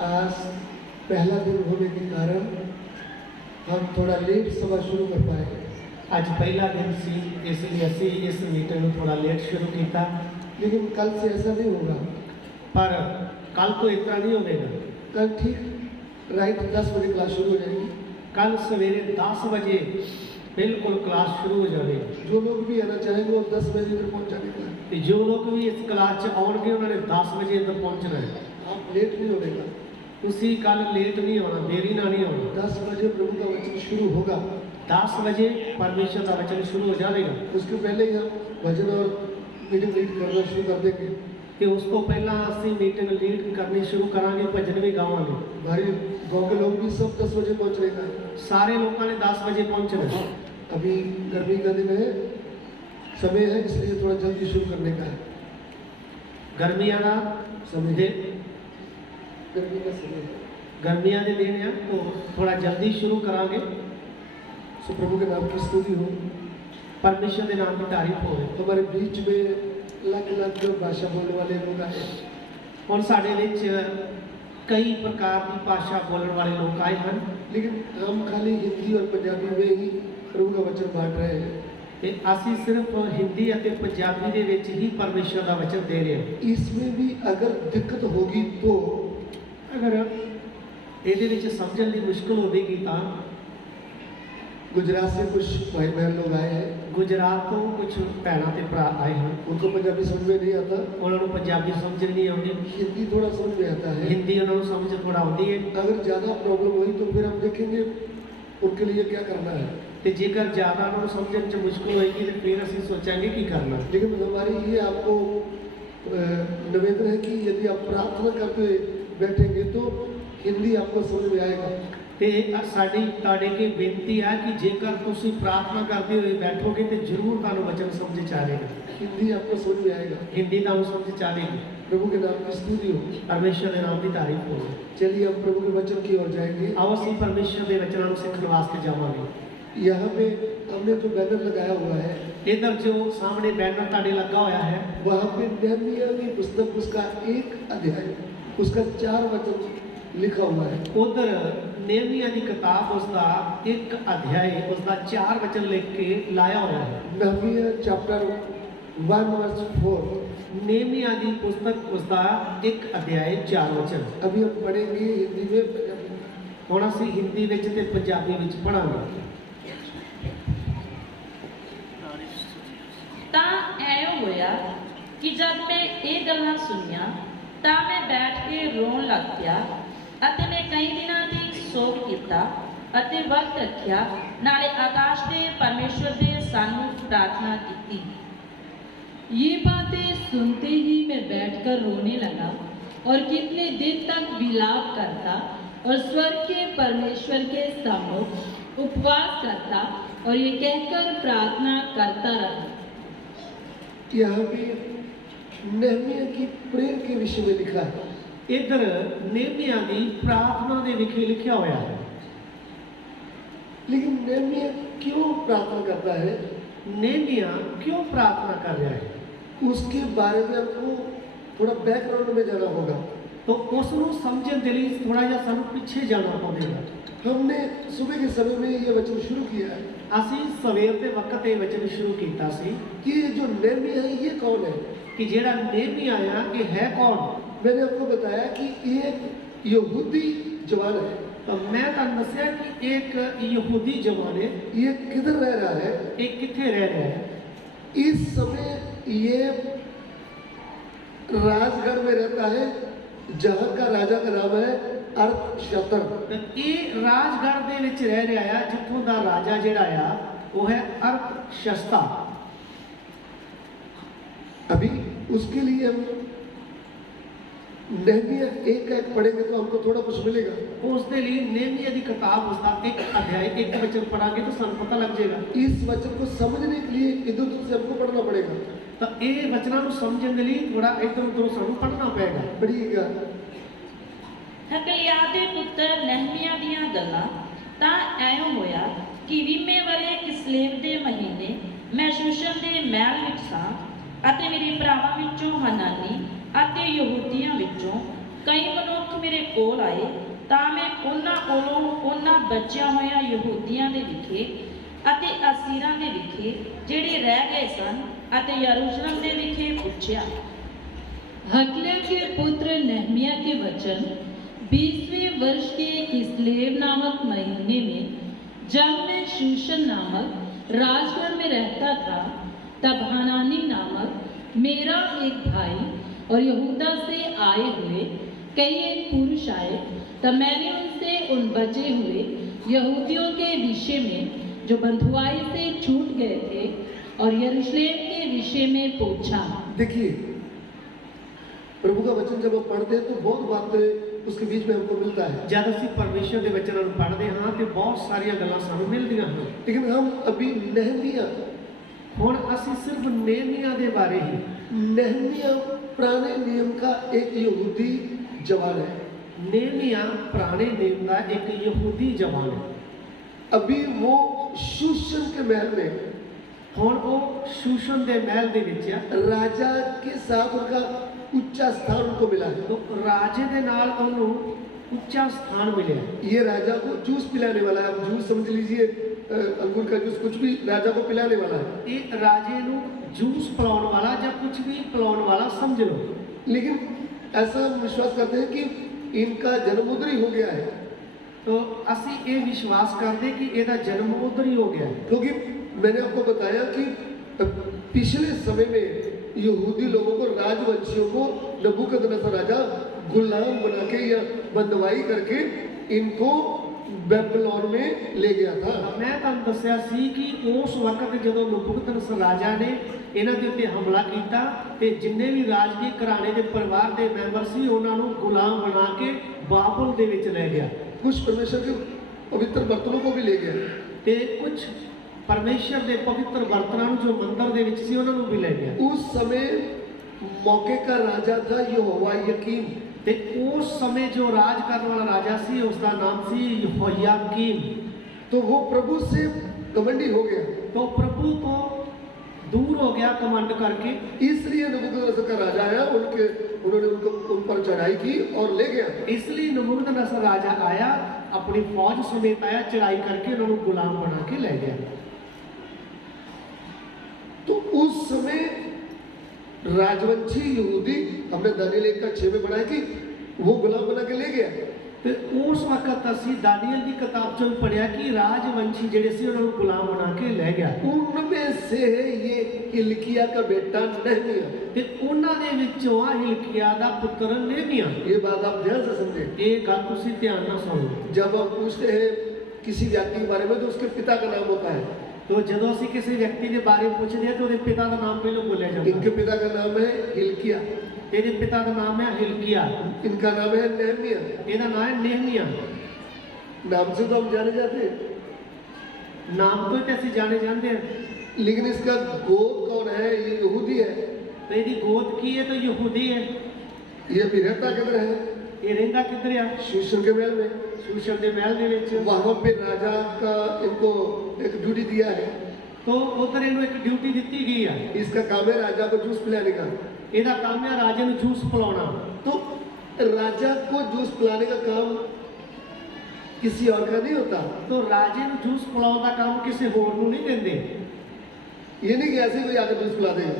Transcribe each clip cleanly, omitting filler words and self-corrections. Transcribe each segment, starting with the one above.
आज पहला दिन होने के कारण हम थोड़ा लेट सभा शुरू कर पाए। ਅੱਜ ਪਹਿਲਾ ਦਿਨ ਸੀ, ਇਸ ਲਈ ਅਸੀਂ ਇਸ ਮੀਟਿੰਗ ਨੂੰ ਥੋੜਾ ਲੇਟ ਸ਼ੁਰੂ ਕੀਤਾ, लेकिन कल से ऐसा नहीं होगा। ਪਰ ਕੱਲ ਤੋਂ ਇਸ ਤਰ੍ਹਾਂ ਨਹੀਂ ਹੋਵੇਗਾ। कल ठीक राइट 10 बजे क्लास शुरू हो जाएगी। ਕੱਲ ਸਵੇਰੇ 10 ਵਜੇ ਬਿਲਕੁਲ ਕਲਾਸ ਸ਼ੁਰੂ ਹੋ ਜਾਵੇਗੀ। जो लोग भी आना चाहेंगे वो 10 बजे इधर पहुँच जाने का है। ਤੇ ਜੋ ਲੋਕ ਵੀ ਇਸ ਕਲਾਸ 'ਚ ਆਉਣਗੇ ਉਹਨਾਂ ਨੇ 10 ਵਜੇ ਇੱਧਰ ਪਹੁੰਚਣਾ ਹੈ। आप लेट नहीं होगा। ਤੁਸੀਂ ਕੱਲ ਲੇਟ ਨਹੀਂ ਆਉਣਾ, ਦੇਰੀ ਨਾਲ ਨਹੀਂ ਆਉਣਾ। 10 बजे प्रभु का वचन शुरू होगा। 10 ਵਜੇ ਪਰਮੇਸ਼ਰ ਦਾ ਵਚਨ ਸ਼ੁਰੂ ਹੋ ਜਾਵੇਗਾ। उसके पहले ही हम भजन और मीटिंग लीड करना शुरू कर देंगे। ਤੇ ਉਸ ਤੋਂ ਪਹਿਲਾਂ ਅਸੀਂ ਮੀਟਿੰਗ ਲੀਡ ਕਰਨੀ ਸ਼ੁਰੂ ਕਰਾਂਗੇ, ਭਜਨ ਵੀ ਗਾਵਾਂਗੇ। हमारे गाँव के लोग भी सब 10 बजे पहुँचने का है। ਸਾਰੇ ਲੋਕਾਂ ਨੇ 10 ਵਜੇ ਪਹੁੰਚਣਾ ਹੈ। अभी गर्मी का दिन है, समय है, इसलिए थोड़ा जल्दी शुरू करने का है। ਗਰਮੀਆਂ ਦਾ समय ਦੇ गर्मी का समय है। ਗਰਮੀਆਂ ਦੇ ਦਿਨ ਆ, ਉਹ ਥੋੜਾ ਜਲਦੀ ਸ਼ੁਰੂ ਕਰਾਂਗੇ। सो प्रभु के नाम की स्तुति हो। ਪਰਮੇਸ਼ਰ ਦੇ ਨਾਮ ਦੀ ਤਾਰੀਫ ਹੋਵੇ। हमारे बीच में अलग अलग भाषा बोलने वाले लोग आए। ਹੁਣ ਸਾਡੇ ਵਿੱਚ ਕई ਪ੍ਰਕਾਰ ਦੀ ਭਾਸ਼ਾ ਬੋਲਣ ਵਾਲੇ ਲੋਕ ਆਏ ਹਨ, लेकिन हम खाली हिंदी और पंजाबी में ही प्रभु का वचन बांट रहे हैं। ਤੇ ਅਸੀਂ ਸਿਰਫ ਹਿੰਦੀ ਅਤੇ ਪੰਜਾਬੀ ਦੇ ਵਿੱਚ ਹੀ ਪਰਮੇਸ਼ਰ ਦਾ ਵਚਨ ਦੇ ਰਹੇ ਹਾਂ। इसमें भी अगर दिक्कत होगी तो ਅਗਰ ਇਹਦੇ ਵਿੱਚ ਸਮਝਣ ਦੀ ਮੁਸ਼ਕਲ ਹੋਵੇਗੀ ਤਾਂ गुजरात से कुछ भाई बहन लोग आए हैं। ਗੁਜਰਾਤ ਤੋਂ ਕੁਝ ਭੈਣਾਂ ਤੇ ਭਰਾ ਆਏ ਹਨ। उनको पंजाबी समझ में नहीं आता, ਉਹਨਾਂ ਨੂੰ ਪੰਜਾਬੀ ਸਮਝ ਨਹੀਂ ਆਉਂਦੀ, हिंदी थोड़ा समझ में आता है। ਹਿੰਦੀ ਉਹਨਾਂ ਨੂੰ ਸਮਝ ਥੋੜਾ ਆਉਂਦੀ ਹੈ। अगर ज़्यादा प्रॉब्लम हुई तो फिर हम देखेंगे उनके लिए क्या करना है। ਤੇ ਜੇਕਰ ਜ਼ਿਆਦਾ ਉਹਨਾਂ ਨੂੰ ਸਮਝਣ 'ਚ ਮੁਸ਼ਕਲ ਹੋਏਗੀ ਤੇ ਫਿਰ ਅਸੀਂ ਸੋਚਾਂਗੇ ਕੀ ਕਰਨਾ। लेकिन हमारी ये आपको निवेदन है कि यदि आप प्रार्थना करते बैठेंगे तो हिंदी आपको समझ में आएगा। ਤੇ ਸਾਡੀ ਤੁਹਾਡੇ ਕੇ ਬੇਨਤੀ ਹੈ ਕਿ ਜੇਕਰ ਤੁਸੀਂ ਪ੍ਰਾਰਥਨਾ ਕਰਦੇ ਹੋਏ ਬੈਠੋਗੇ ਤੇ ਜ਼ਰੂਰ ਤੁਹਾਨੂੰ ਵਚਨ ਸਮਝ 'ਚ ਆਵੇਗਾ, हिंदी आपको समझ में आएगा। ਹਿੰਦੀ ਤੁਹਾਨੂੰ ਸਮਝ 'ਚ ਆਵੇਗੀ। प्रभु के नाम की स्तुति हो। ਪਰਮੇਸ਼ਰ ਦੇ ਨਾਮ ਦੀ ਤਾਰੀਫ ਹੋਵੇ। चलिए हम प्रभु के वचन की ओर जाएंगे। ਆਓ ਅਸੀਂ ਪਰਮੇਸ਼ਰ ਦੇ ਵਚਨਾਂ ਨੂੰ ਸਿੱਖਣ ਵਾਸਤੇ ਜਾਵਾਂਗੇ। यहाँ पे हमने जो बैनर लगाया हुआ है, ਇੱਧਰ ਜੋ ਸਾਹਮਣੇ ਬੈਨਰ ਤੁਹਾਡੇ ਲੱਗਾ ਹੋਇਆ ਹੈ, वहाँ पे नहमीया की पुस्तक उसका एक अध्याय उसका 4 वचन लिखा हुआ है। ਉਧਰ ਨੇਮੀਆ ਦੀ ਕਿਤਾਬ ਉਸਦਾ ਇੱਕ ਅਧਿਆਇ ਉਸਦਾ 4 ਵਚਨ ਲਿਖ ਕੇ ਲਾਇਆ ਹੋਇਆ ਹੈ। नहमीया चैप्टर 1 वर्स 4। ਨੇਮੀਆ ਦੀ ਪੁਸਤਕ ਉਸਦਾ ਇੱਕ ਅਧਿਆਇ 4 ਵਚਨ। अभी हम पढ़ेंगे हिंदी में, पंजाबी में। ਹੁਣ ਅਸੀਂ ਹਿੰਦੀ ਵਿੱਚ ਤੇ ਪੰਜਾਬੀ ਵਿੱਚ ਪੜਾਂਗੇ। ਤਾਂ ਐਂ ਹੋਇਆ ਕਿ ਜਦ ਮੈਂ ਇਹ ਗੱਲਾਂ ਸੁਣੀਆਂ ਤਾਂ ਮੈਂ ਬੈਠ ਕੇ ਰੋਣ ਲੱਗ ਪਿਆ ਅਤੇ ਮੈਂ ਕਈ ਦਿਨਾਂ ਦੀ ਸੋਗ ਕੀਤਾ ਅਤੇ ਵਰਤ ਰੱਖਿਆ, ਨਾਲੇ ਆਕਾਸ਼ ਦੇ ਪਰਮੇਸ਼ਵਰ ਦੇ ਸਨਮੁਖ प्रार्थना की। ये बातें सुनते ही मैं बैठकर रोने लगा और कितने दिन तक विलाप करता और स्वर्ग के परमेश्वर के सम्मुख उपवास करता और ये कहकर प्रार्थना करता रहा। यहाँ पे नहमीया की प्रेयर के विषय में लिखा है। ਇੱਧਰ ਨੇਮੀਆ ਦੀ ਪ੍ਰਾਰਥਨਾ ਦੇ ਵਿਖੇ ਲਿਖਿਆ ਹੋਇਆ ਹੈ। लेकिन नहमीया क्यों प्रार्थना करता है, ਨੇਮੀਆ ਕਿਉਂ ਪ੍ਰਾਰਥਨਾ ਕਰ ਰਿਹਾ ਹੈ, उसके बारे में हमको थोड़ा बैकग्राउंड में जाना होगा। तो ਉਸ ਨੂੰ ਸਮਝਣ ਦੇ ਲਈ ਥੋੜਾ ਜਿਹਾ ਸਾਨੂੰ ਪਿੱਛੇ ਜਾਣਾ ਪਵੇਗਾ। हमने सुबह के समय में ये वचन शुरू किया है ਅਸੀਂ ਸਵੇਰ ਦੇ ਵਕਤ ਇਹ ਵਚਨ ਸ਼ੁਰੂ ਕੀਤਾ ਸੀ कि ये जो नहमीया है ये कौन है। ਕਿ ਜਿਹੜਾ ਨੇਮੀਆ ਆ ਇਹ ਹੈ ਕੌਣ। मैंने आपको बताया कि एक यहूदी जवान है। ਤਾਂ ਮੈਂ ਤੁਹਾਨੂੰ ਦੱਸਿਆ ਕਿ ਇੱਕ ਯਹੂਦੀ ਜਵਾਨ ਹੈ। ये किधर रह रहा है। ਇਹ ਕਿੱਥੇ ਰਹਿ ਰਿਹਾ ਹੈ। इस समय ये राजगढ़ में रहता है, जहाँ का राजा का नाम है अर्थशस्तर। ਤੇ ਇਹ ਰਾਜਗੜ੍ਹ ਦੇ ਵਿੱਚ ਰਹਿ ਰਿਹਾ ਆ, ਜਿੱਥੋਂ ਦਾ ਰਾਜਾ ਜਿਹੜਾ ਆ ਉਹ ਹੈ ਅਰਥਸ਼ਸਤਾ। अभी उसके लिए हम नहमीया एक एक पढ़ेंगे तो हमको थोड़ा कुछ मिलेगा। ਉਸ ਦੇ ਲਈ ਨੇਮੀਆ ਦੀ ਕਿਤਾਬ ਉਸਦਾ ਇੱਕ ਅਧਿਆਇ ਇੱਕ ਵਚਨ ਪੜਾਂਗੇ ਤਾਂ ਸਾਨੂੰ ਪਤਾ ਲੱਗ ਜਾਏਗਾ। इस वचन को समझने के लिए इधर उधर से हमको पढ़ना पड़ेगा। ਤਾਂ ਇਹ ਵਚਨਾਂ ਨੂੰ ਸਮਝਣ ਦੇ ਲਈ ਥੋੜਾ ਇੱਧਰ ਉੱਧਰ ਸਾਨੂੰ ਪੜ੍ਹਨਾ ਪਏਗਾ। पढ़िएगा। ਹਕਲਿਆ ਦੇ ਪੁੱਤਰ ਨਹਿਮੀਆ ਦੀਆਂ ਗੱਲਾਂ। ਤਾਂ ਐਂ ਹੋਇਆ ਕਿ 20ਵੇਂ ਵਰੇ ਕਿਸਲੇਵ ਦੇ ਮਹੀਨੇ ਮੈਂ ਸ਼ੂਸ਼ਨ ਦੇ ਮਹਿਲ ਵਿੱਚ ਸਾਂ ਅਤੇ ਮੇਰੇ ਭਰਾਵਾਂ ਵਿੱਚੋਂ ਹਨਾਨੀ ਅਤੇ ਯਹੂਦੀਆਂ ਵਿੱਚੋਂ ਕਈ ਮਨੁੱਖ ਮੇਰੇ ਕੋਲ ਆਏ ਤਾਂ ਮੈਂ ਉਹਨਾਂ ਕੋਲੋਂ ਉਹਨਾਂ ਬਚਿਆ ਹੋਇਆਂ ਯਹੂਦੀਆਂ ਦੇ ਵਿਖੇ ਅਤੇ ਅਸੀਰਾਂ ਦੇ ਵਿਖੇ ਜਿਹੜੇ ਰਹਿ ਗਏ ਸਨ ਅਤੇ ਯਰੂਸ਼ਲਮ ਦੇ ਵਿਖੇ ਪੁੱਛਿਆ। हकल्या के पुत्र नहमिया के वचन 20वें वर्ष के किस्लेव नामक महीने में, जब मैं शूशन नामक राजगढ़ में रहता था, तब हनानी नामक मेरा एक भाई और यहूदा से आए हुए कई एक पुरुष आए। तब मैंने उनसे उन बचे हुए यहूदियों के विषय में जो बंधुआई से छूट गए थे और यरूशलेम के विषय में पूछा। देखिए, प्रभु का वचन जब हम पढ़ते हैं तो बहुत बातें उसके बीच में हमको मिलता है, जब ਅਸੀਂ ਪਰਮੇਸ਼ਰ ਦੇ ਵਚਨਾਂ ਨੂੰ ਪੜ੍ਹਦੇ ਹਾਂ ਤੇ ਬਹੁਤ ਸਾਰੀਆਂ ਗੱਲਾਂ ਸਾਨੂੰ ਮਿਲਦੀਆਂ ਹਨ। लेकिन हम अभी नहमिया ਹੁਣ ਅਸੀਂ ਸਿਰਫ ਨehemiah ਦੇ ਬਾਰੇ ਹੀ। नहमिया पुराने नियम का एक यहूदी जवान है। ਨehemiah ਪੁਰਾਣੇ ਨਿਯਮ ਦਾ ਇੱਕ ਯਹੂਦੀ ਜਵਾਨ ਹੈ। अभी वो शूशन के महल में ਹੁਣ ਉਹ ਸ਼ੂਸ਼ਨ ਦੇ ਮਹਿਲ ਦੇ ਵਿੱਚ ਆ। राजा के साथ उनका ऊंचा स्थान उनको मिला है। तो राजे ਦੇ ਨਾਲ ਉਹਨੂੰ ਉੱਚਾ ਸਥਾਨ ਮਿਲਿਆ। ये राजा को जूस पिलाने वाला है। आप जूस समझ लीजिए, अंगूर का जूस, कुछ भी राजा को पिलाने वाला है। ਇਹ ਰਾਜੇ ਨੂੰ ਜੂਸ ਪਿਲਾਉਣ ਵਾਲਾ ਜਾਂ ਕੁਝ ਵੀ ਪਿਲਾਉਣ ਵਾਲਾ ਸਮਝ ਲਓ। लेकिन ऐसा हम विश्वास करते हैं कि इनका जन्म उधर ही हो गया है, तो ਅਸੀਂ ਇਹ ਵਿਸ਼ਵਾਸ ਕਰਦੇ ਕਿ ਇਹਦਾ ਜਨਮ ਉਧਰ ਹੀ ਹੋ ਗਿਆ ਹੈ। क्योंकि मैंने आपको बताया कि पिछले समय में यहूदी लोगों को, राजवंशियों को नबूकदनेस्सर राजा गुलाम बना के या बंदवाई करके इनको बेबीलोन में ले गया था। मैं ਤੁਹਾਨੂੰ ਦੱਸਿਆ ਸੀ ਕਿ ਉਸ ਵਕਤ ਜਦੋਂ ਨਬੂਕਦਨੇਸਰ ਰਾਜਾ ਨੇ ਇਹਨਾਂ ਦੇ ਉੱਤੇ ਹਮਲਾ ਕੀਤਾ ਤੇ ਜਿੰਨੇ ਵੀ ਰਾਜਗੀ ਘਰਾਣੇ ਦੇ ਪਰਿਵਾਰ ਦੇ ਮੈਂਬਰ ਸੀ ਉਹਨਾਂ ਨੂੰ ਗੁਲਾਮ ਬਣਾ ਕੇ ਬਾਬਲ ਦੇ ਵਿੱਚ ਲੈ ਗਿਆ। कुछ परमेश्वर के पवित्र बर्तनों को भी ले गया ਤੇ ਕੁਝ ਪਰਮੇਸ਼ਰ ਦੇ ਪਵਿੱਤਰ ਬਰਤਨਾਂ ਨੂੰ ਜੋ ਮੰਦਰ ਦੇ ਵਿੱਚ ਸੀ ਉਹਨਾਂ ਨੂੰ ਵੀ ਲੈ ਗਿਆ। उस समय मौके का राजा था यहोयाकीम। ਤੇ ਉਸ ਸਮੇਂ ਜੋ ਰਾਜ ਕਰਨ ਵਾਲਾ ਰਾਜਾ ਸੀ ਉਸ ਦਾ ਨਾਮ ਸੀ ਯਹੋयाकीम। तो वो प्रभु से घमंडी हो गया, तो प्रभु तो दूर हो गया कमांड करके, इसलिए नबूकदनेस्सर का राजा आया, उन्होंने उन पर चढ़ाई की और ले गया। इसलिए नबूकदनेस्सर राजा आया, अपनी फौज समेत आया, चढ़ाई करके उन्होंने गुलाम बना के ले गया। तो उस समय राजवंशी यहूदी, हमने दानियल 1:6 में पढ़ा है कि वो गुलाम बना के ले गया। ਤੇ ਉਸ ਵਕਤ ਅਸੀਂ ਦਾਨੀਏਲ ਦੀ ਕਿਤਾਬ ਚੋਂ ਪੜਿਆ ਕਿ ਰਾਜਵੰਸ਼ੀ ਜਿਹੜੇ ਸੀ ਉਹਨਾਂ ਨੂੰ ਗੁਲਾਮ ਬਣਾ ਕੇ ਲੈ ਗਿਆ। उनमें से है ये हिल्किय्याह का बेटा नहमिया। ਤੇ ਉਹਨਾਂ ਦੇ ਵਿੱਚੋਂ ਆ ਹਿਲਕੀਆ ਦਾ ਪੁੱਤਰ ਨehemiah। ये बात आप ध्यान से समझें। ਇਹ ਗੱਲ ਤੁਸੀਂ ਧਿਆਨ ਨਾਲ ਸੁਣੋ। जब हम पूछते हैं किसी व्यक्ति के बारे में तो उसके पिता का नाम होता है। तो ਜਦੋਂ ਅਸੀਂ ਕਿਸੇ ਵਿਅਕਤੀ ਦੇ ਬਾਰੇ ਪੁੱਛਦੇ ਹਾਂ ਤਾਂ ਉਹਦੇ ਪਿਤਾ ਦਾ ਨਾਮ ਪਹਿਲਾਂ ਬੋਲਿਆ ਜਾਂਦਾ इनके पिता का नाम है हिल्किय्याह, ਇਹਦੇ ਪਿਤਾ ਦਾ ਨਾਮ ਹੈ ਹਿਲਕੀਆ, इनका नाम है नहमिया। ਇਹਦਾ ਨਾਮ ਹੈ ਨehemiah। नाम से तो हम जाने जाते हैं, ਨਾਮ ਤੋਂ ਤੇ ਅਸੀਂ ਜਾਣੇ ਜਾਂਦੇ ਹਾਂ, लेकिन इसका गोद कौन है? ये यहूदी है। ਤੇ ਇਹਦੀ ਗੋਤ ਕੀ ਹੈ? ਤਾਂ ਯਹੂਦੀ ਹੈ। ये अभी रहता किधर है? ਇਹ ਰਹਿੰਦਾ ਕਿੱਧਰ ਆ? शूशन के महल में। ਸ਼ੂਸ਼ਨ ਦੇ ਮਹਿਲ ਦੇ ਵਿੱਚ। वहां पे राजा का इनको एक ड्यूटी दिया है। तो ਉਧਰ ਇਹਨੂੰ ਇੱਕ ਡਿਊਟੀ ਦਿੱਤੀ ਗਈ ਆ। इसका काम है राजा को जूस पिलाने का। ਇਹਦਾ ਕੰਮ ਹੈ ਰਾਜੇ ਨੂੰ ਜੂਸ ਪਿਲਾਉਣਾ। तो राजा को जूस पिलाने का काम किसी और का नहीं होता। तो ਰਾਜੇ ਨੂੰ ਜੂਸ ਪਿਲਾਉਣ ਦਾ ਕੰਮ ਕਿਸੇ ਹੋਰ ਨੂੰ ਨਹੀਂ ਦਿੰਦੇ। ये नहीं कि ऐसे कोई आकर जूस पिला देगा।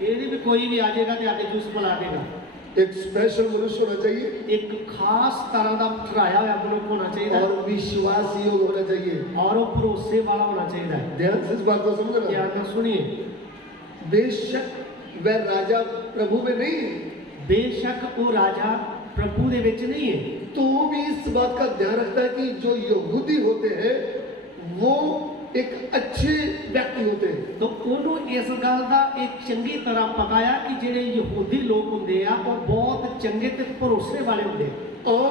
ਇਹ ਨਹੀਂ ਵੀ ਕੋਈ ਵੀ ਆ ਜਾਏਗਾ ਤੇ ਆਕੇ ਜੂਸ ਪਿਲਾ ਦੇਗਾ। एक स्पेशल मनुष्य होना चाहिए ਇੱਕ ਖਾਸ ਤਰ੍ਹਾਂ ਦਾ ਠਹਿਰਾਇਆ ਹੋਇਆ ਮਨੁੱਖ होना चाहिए और विश्वास योग्य होना चाहिए। और वो भरोसे वाला होना चाहिए। ध्यान से इस बात को समझना। ध्यान से सुनिए, बेशक वह राजा प्रभु में नहीं है, बेशक वो राजा प्रभु ਦੇ ਵਿੱਚ नहीं है, तो वो भी इस बात का ध्यान रखता है कि जो यहूदी होते हैं वो एक अच्छे व्यक्ति होते हैं। तो ਉਹਨੂੰ ਇਸ ਗੱਲ ਦਾ ਇੱਕ ਚੰਗੀ ਤਰ੍ਹਾਂ ਪਕਾਇਆ ਕਿ ਜਿਹੜੇ ਯਹੂਦੀ ਲੋਕ ਹੁੰਦੇ ਆ ਉਹ ਬਹੁਤ ਚੰਗੇ ਤੇ ਭਰੋਸੇ ਵਾਲੇ ਹੁੰਦੇ ਆ। और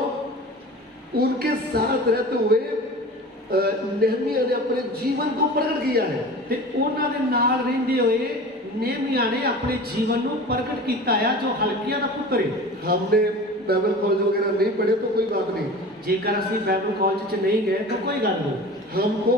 उनके साथ रहते हुए नहमिया ने अपने जीवन को प्रकट किया है। ਤੇ ਉਹਨਾਂ ਦੇ ਨਾਲ ਰਹਿੰਦੇ ਹੋਏ ਨehemiah ਨੇ ਆਪਣੇ ਜੀਵਨ ਨੂੰ ਪ੍ਰਗਟ ਕੀਤਾ ਆ, ਜੋ ਹਲਕੀਆ ਦਾ ਪੁੱਤਰ ਹੈ। हमने बाइबल कॉलेज वगैरह नहीं पढ़े तो कोई बात नहीं, ਜੇਕਰ ਅਸੀਂ ਬਾਈਬਲ ਕਾਲਜ 'ਚ ਨਹੀਂ ਗਏ ਤਾਂ ਕੋਈ ਗੱਲ ਨਹੀਂ। हमको